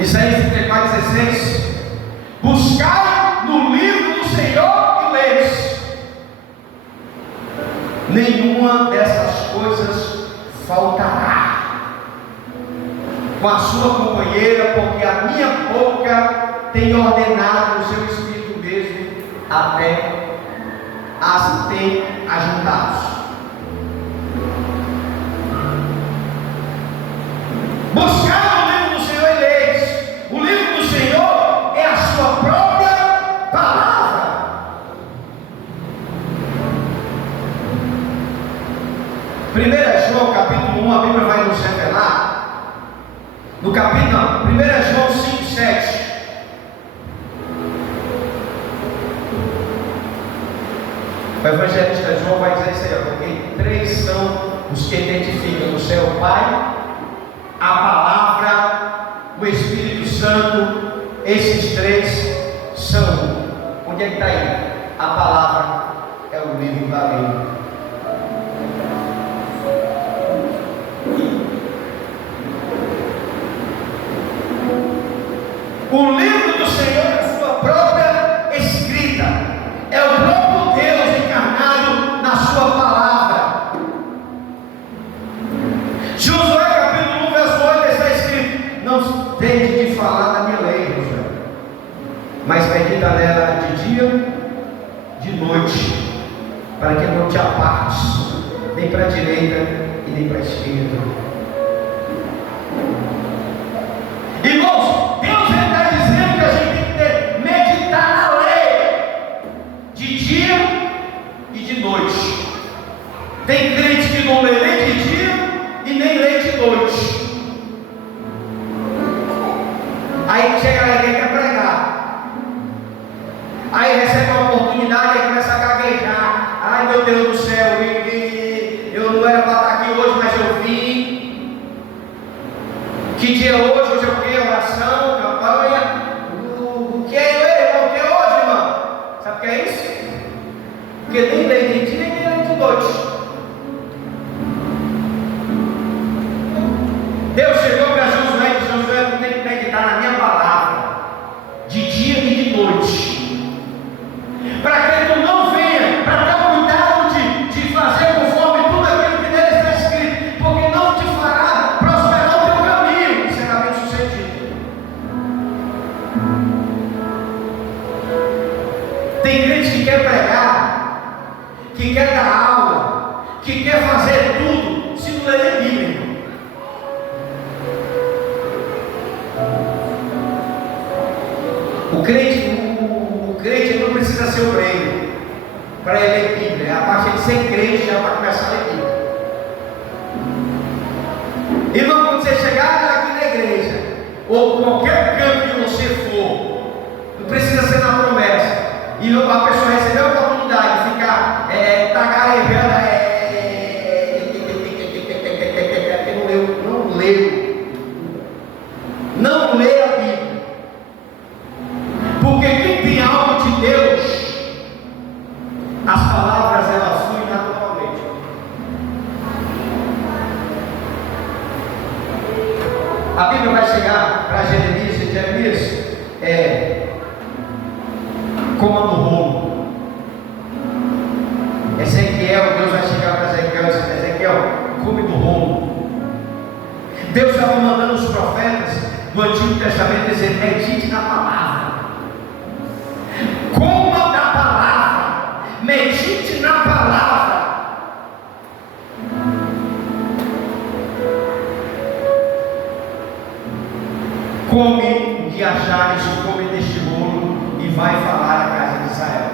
Isaías 34:16: buscai no livro do Senhor e leis. Nenhuma dessas coisas faltará com a sua companheira, porque a minha boca tem ordenado o seu espírito mesmo, até as tem ajuntado. Buscar o livro do Senhor e leis. O livro do Senhor é a sua própria palavra. 1 João capítulo 1, a Bíblia vai nos revelar. No capítulo 1 João 5:7. O evangelista João vai dizer isso aí, porque três são os que identificam o céu, o Pai, a palavra, o Espírito Santo. Esses três são. Onde é que está aí? A palavra é o livro da lei. O livro do Senhor é a sua própria escrita. É o próprio Deus encarnado na sua palavra. Josué capítulo 1, verso 8 está escrito: não deixe de falar da minha lei, Josué, mas medita nela de dia, de noite, para que não te apartes nem para a direita e nem para a esquerda. Irmãos, Deus está dizendo que a gente tem que meditar na lei de dia e de noite. Tem crente que não lê nem de dia e nem lê de noite. Aí chega alguém que quer pregar, aí recebe uma oportunidade e começa a gaguejar. Ai meu Deus do céu, eu não era para estar aqui hoje, mas eu vim. Que dia é hoje? Hoje é o que? Oração, campanha. O que é, irmão? O que é hoje, irmão? Sabe o que é isso? Porque nem lei de dia nem lei de noite. Deus chegou para Josué e disse: Josué, tu tem que meditar na minha palavra de dia e de noite, para que tu não venha, para ter cuidado de fazer conforme tudo aquilo que nele está escrito, porque não te fará prosperar o teu caminho e será bem sucedido. Tem crente que quer pregar, que quer dar aula, que quer fazer tudo, se não ler nem Bíblia. O crente não precisa ser obreiro para ele ler Bíblia. A partir de ser crente já vai começar a ler Bíblia. Irmão, quando você chegar aqui na igreja, ou qualquer canto que você for, não precisa ser na promessa, e a pessoa receber a oportunidade de ficar tagarejando, não lê a Bíblia. Porque quem tem algo de Deus, as palavras elas fluem naturalmente. A Bíblia vai chegar para Jeremias, e Jeremias comando o rolo. Ezequiel, Deus vai chegar para Ezequiel e dizer: Ezequiel, come do rolo. Deus estava mandando os profetas do Antigo Testamento dizer: medite na palavra, coma da palavra, medite na palavra. Come o que achares, come deste bolo e vai falar à casa de Israel.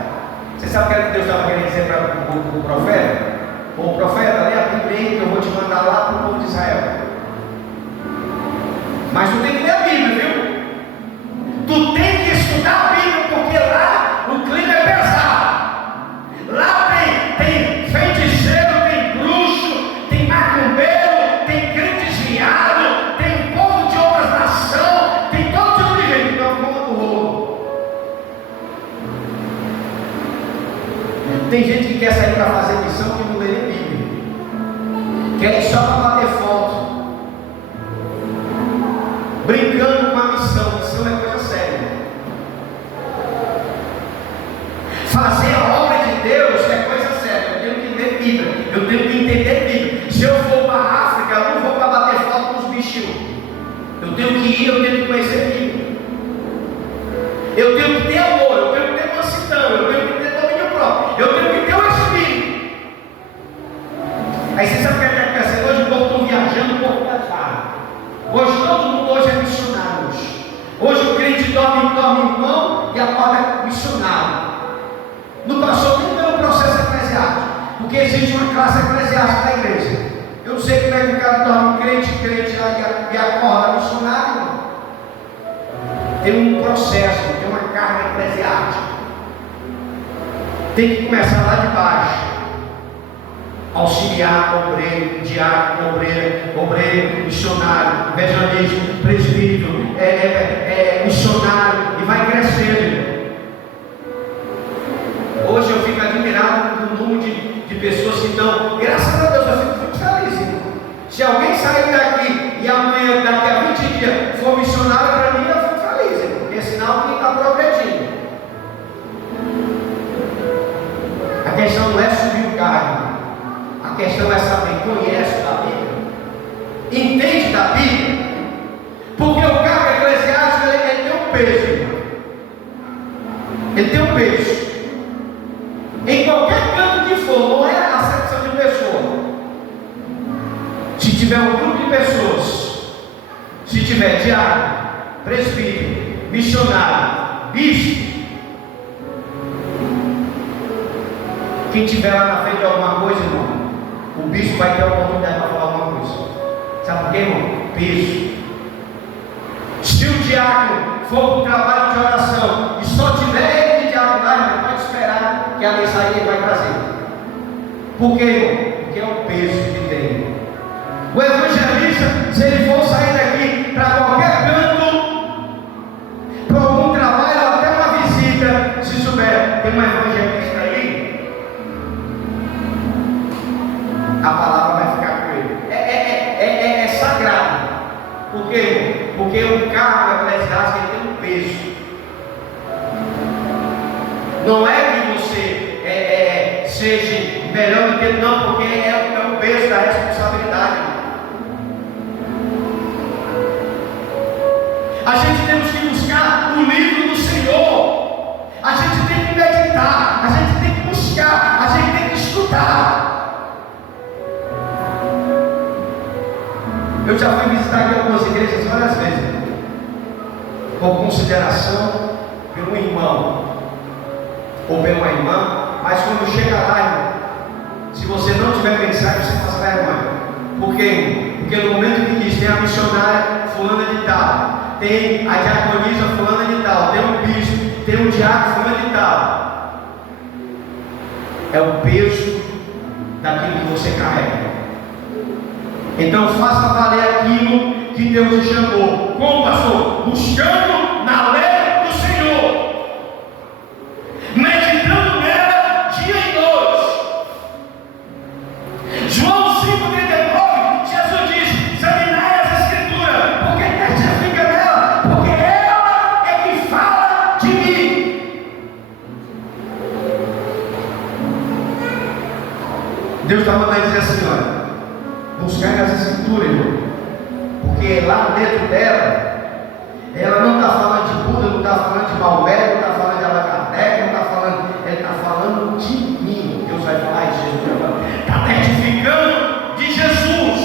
Você sabe o que Deus estava querendo dizer para o profeta? O profeta, lê a Bíblia que eu vou te mandar lá para o povo de Israel. Mas tu tem que ler a Bíblia, viu? Tu tem que estudar a Bíblia, porque lá o clima é pesado. Lá tem feiticeiro, tem bruxo, tem macumbeiro, tem crente desviado, tem povo de outras nações, tem todo tipo de gente. Então, como do rolo. Tem gente que quer sair para fazer missão que não lê a Bíblia, quer ir só para bater foto, brincando com a missão. Missão é coisa séria. Fazer a obra de Deus é coisa séria. Eu tenho que ler Bíblia, eu tenho que entender Bíblia. Se eu for para a África, eu não vou para bater foto com os bichinhos. Eu tenho que ir, eu tenho que conhecer Bíblia. Eu tenho que ter amor, eu tenho que ter mansidão, eu tenho que ter domínio próprio, eu tenho que ter o Espírito. Aí você sabe o que é acontecendo? Hoje o povo está viajando, o povo está viajando. Hoje todo mundo hoje é missionário. Hoje o crente dorme irmão e acorda missionário. Não passou nem pelo processo eclesiástico, porque existe uma classe eclesiástica da igreja. Eu não sei como é que o cara dorme crente e acorda missionário. Tem um processo, tem uma carga eclesiástica. Tem que começar lá de baixo. Auxiliar, obreiro, diácono, obreiro, missionário, evangelista, presbítero, missionário, e vai crescendo. Hoje eu fico admirado com o número de pessoas que estão, graças a Deus, eu fico muito feliz, irmão. Se alguém sair daqui e amanhã, daqui a 20 dias, for missionário para mim, eu fico feliz, irmão, porque é sinal que está progredindo. A questão não é subir o carro. A questão é saber, conhece da Bíblia, entende da Bíblia, porque o cargo eclesiástico ele tem um peso, irmão. Ele tem um peso. Em qualquer canto que for, não é a acepção de pessoa. Se tiver um grupo de pessoas, se tiver diácono, presbítero, missionário, bispo, quem tiver lá na frente de alguma coisa, irmão, o bispo vai ter a oportunidade para falar alguma coisa. Sabe por quê, irmão? Peso. Se o diácono for para o trabalho de oração e só tiver ele de diácono lá, irmão, pode esperar que a mensagem vai trazer. Por quê, irmão? Porque é o peso que tem. O evangelista, se ele for sair daqui para qualquer canto, para algum trabalho ou até uma visita, se souber, tem um evangelista aí, a palavra vai ficar com ele. É sagrado. Por quê? Porque o cargo eclesiástico tem um peso. Não é que você seja melhor do que ele, não, porque é o peso da responsabilidade. A gente temos que buscar o livro do Senhor. A gente tem que meditar, a gente tem que buscar, a gente tem que estudar. Eu já fui visitar aqui algumas igrejas várias vezes, por consideração pelo irmão ou pela irmã, mas quando chega lá, irmão, se você não tiver mensagem, você passa vergonha. Por quê? Porque no momento que diz, tem a missionária fulana de tal, tem a diaconisa fulana de tal, tem um bispo, tem um diácono fulana de tal, é o peso daquilo que você carrega. Então faça valer aquilo que Deus te chamou. Como, pastor? Buscando na lei do Senhor, meditando nela dia e noite. João 5,39, Jesus diz: examinai as Escrituras, porque Buscar nas escrituras, irmão. Porque lá dentro dela, ela não está falando de Buda, não está falando de Maomé, não está falando de Allan Kardec, não está falando, ele está falando de mim. Deus vai falar isso, Jesus vai falar. Está testificando de Jesus.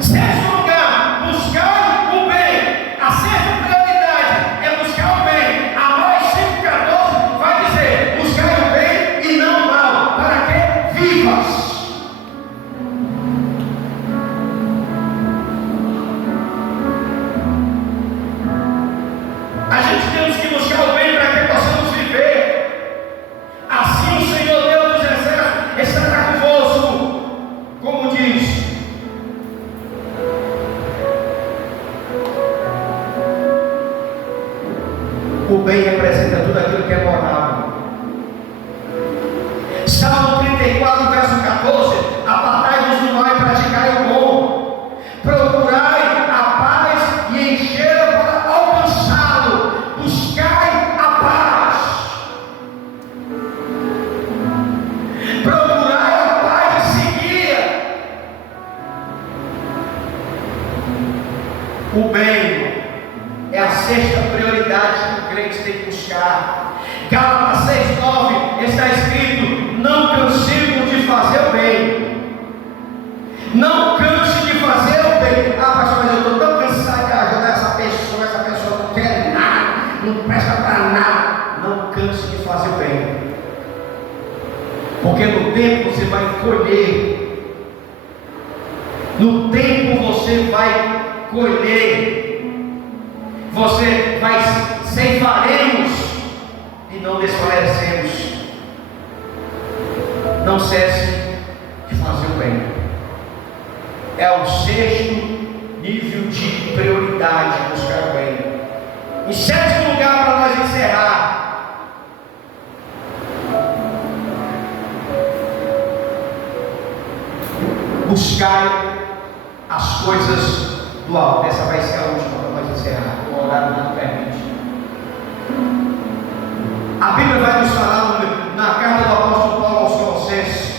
Sexto lugar, buscar o bem. A sexta prioridade é buscar o bem. Amós 5,14 vai dizer: buscar o bem e não o mal, para que vivas. A gente temos que buscar o bem para que possamos viver. Assim o Senhor Deus dos exércitos estará convosco, como diz. O bem representa tudo aquilo que é moral. Salmo 34, verso 14: apartai-vos do mal e praticai o bom, procurai a paz e enchei-a para alcançá-lo, buscai a paz, procurai a paz e segui-a. O bem é a sexta prioridade que o crente tem que buscar. Gálatas 6,9 está escrito: não cansemos de fazer o bem. Não canse de fazer o bem. Ah, pastor, mas eu estou tão cansado de ajudar essa pessoa não quer nada, não presta para nada. Não canse de fazer o bem, porque no tempo você vai colher. No tempo você vai colher. Você vai ceifaremos e não desfalecemos. Não cesse de fazer o bem. É o sexto nível de prioridade, buscar o bem. Em sétimo lugar, para nós encerrar, buscar as coisas do alto. Essa vai ser a última para nós encerrar. O horário não permite. A Bíblia vai nos falar na carta do apóstolo Paulo aos Colossenses.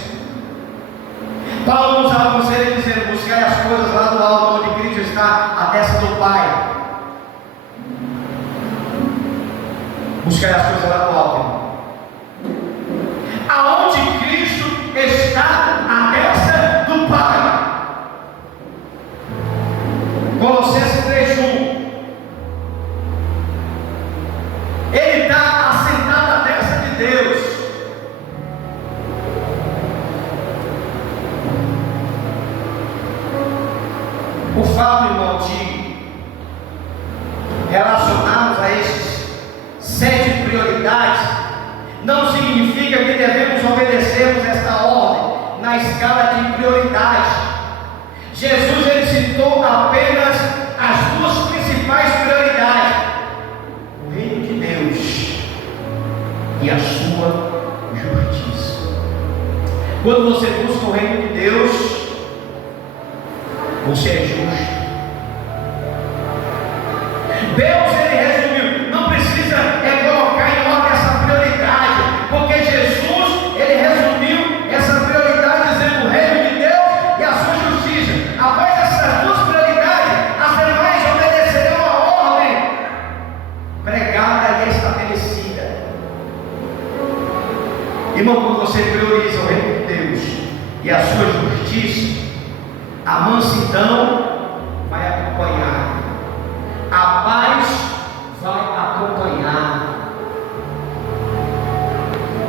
Paulo nos aconselha dizendo: buscai as coisas lá do alto, onde Cristo está, à destra do Pai. Buscai as coisas lá do alto, irmão. Aonde Cristo está, à destra do Pai. Colossenses 3,1. Ele está assentado à destra de Deus. O fato, irmão, de relacionarmos a esses 7 prioridades não significa que devemos obedecermos esta ordem na escala de prioridade. Jesus, ele citou apenas as 2 principais prioridades: o reino de Deus e a sua justiça. Quando você busca o reino de Deus, você é justo. Deus, ele resumiu, não precisa colocar em ordem essa prioridade, porque Jesus, ele resumiu essa prioridade dizendo: o reino de Deus e a sua justiça. Após essas 2 prioridades, as demais obedecerão à ordem pregada e estabelecida. Irmão, quando você prioriza o reino de Deus e a sua justiça, a mansidão vai acompanhar, a paz vai acompanhar,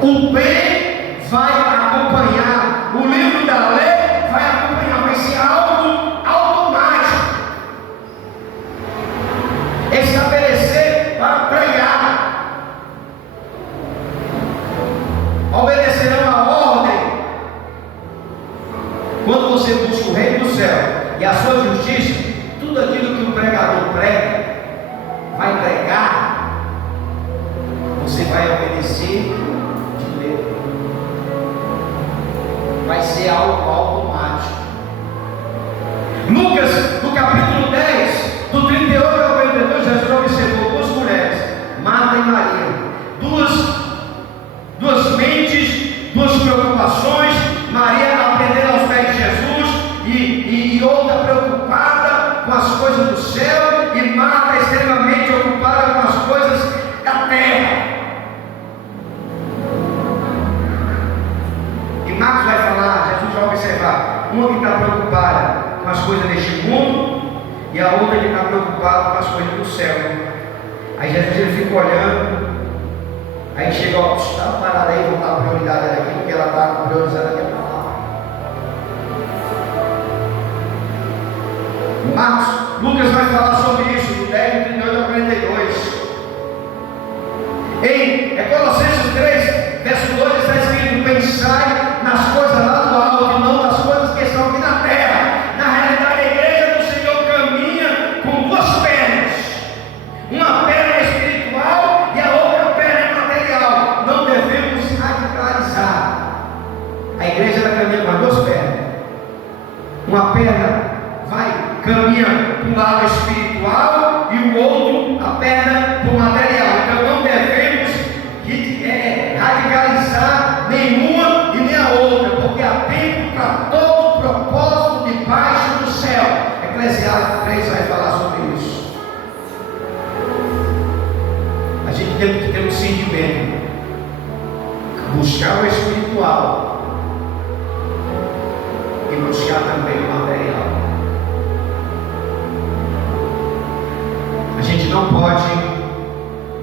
o bem vai acompanhar, o livro da lei vai acompanhar, vai ser algo automático. Estabelecer para pregar, obedecerão a ordem. Quando você busca o reino do céu e a sua justiça, tudo aquilo que o pregador prega, vai pregar, você vai obedecer de letra. Vai ser algo automático. Lucas, no capítulo 10, do 38 ao 42, Jesus observou 2 mulheres, Marta e Maria, duas mentes, 2 preocupações. Maria aprendendo aos coisas do céu e Marta extremamente ocupada com as coisas da terra. E Marcos vai falar, Jesus vai observar, uma que está preocupada com as coisas deste mundo e a outra que está preocupada com as coisas do céu. Aí Jesus ele fica olhando, aí chega, ó, está parada aí, vou dar a prioridade dela aqui, porque ela está priorizando aqui a palavra. Marcos, Lucas vai falar sobre isso, do 10, 38 ao 42. Em Colossenses 3, verso 2 está escrito: pensai nas coisas lá do alto e não nas coisas que estão aqui na terra. Na realidade, a igreja do Senhor caminha com duas pernas, uma perna espiritual e a outra perna material. Não devemos radicalizar. A igreja ela caminha com duas pernas, uma perna caminha para o lado espiritual e o outro, a perna, para o material. Então não devemos radicalizar nenhuma e nem a outra, porque há tempo para todo propósito debaixo do céu. Eclesiastes 3 vai falar sobre isso. A gente tem que ter um sentimento, buscar o espiritual e buscar também o material. A gente não pode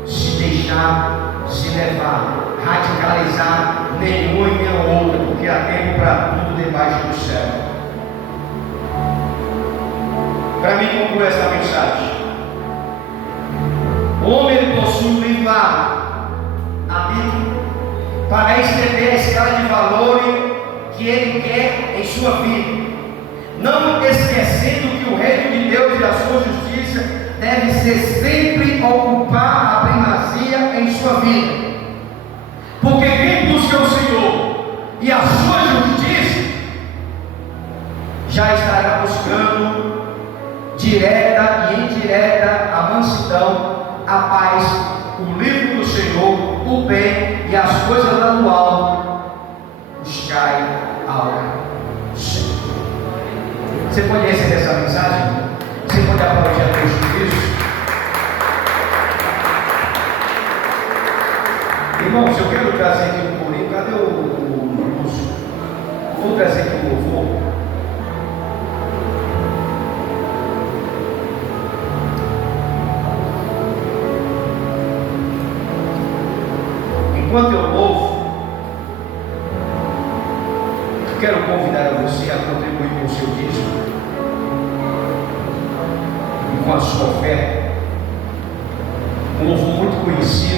se deixar se levar, radicalizar nenhuma e nem a outra, porque há tempo para tudo debaixo do céu. Para mim, concluir essa mensagem, o homem ele possui um livro a Bíblia para estender a escala de valores que ele quer em sua vida, não esquecendo que o reino de Deus e a sua justiça deve ser sempre ocupar a primazia em sua vida, porque quem busca o Senhor e a sua justiça já estará buscando direta e indireta a mansidão, a paz, o livro do Senhor, o bem e as coisas lá do alto. Buscai ao Senhor. Você pode receber essa mensagem? Você pode aplaudir a Deus por isso? Irmãos, eu quero trazer aqui um corinho. Cadê o Lúcio? Vou trazer aqui o louvor. Enquanto eu louvo, eu quero convidar você a contribuir com o seu dízimo, com a sua oferta. Um louvor muito conhecido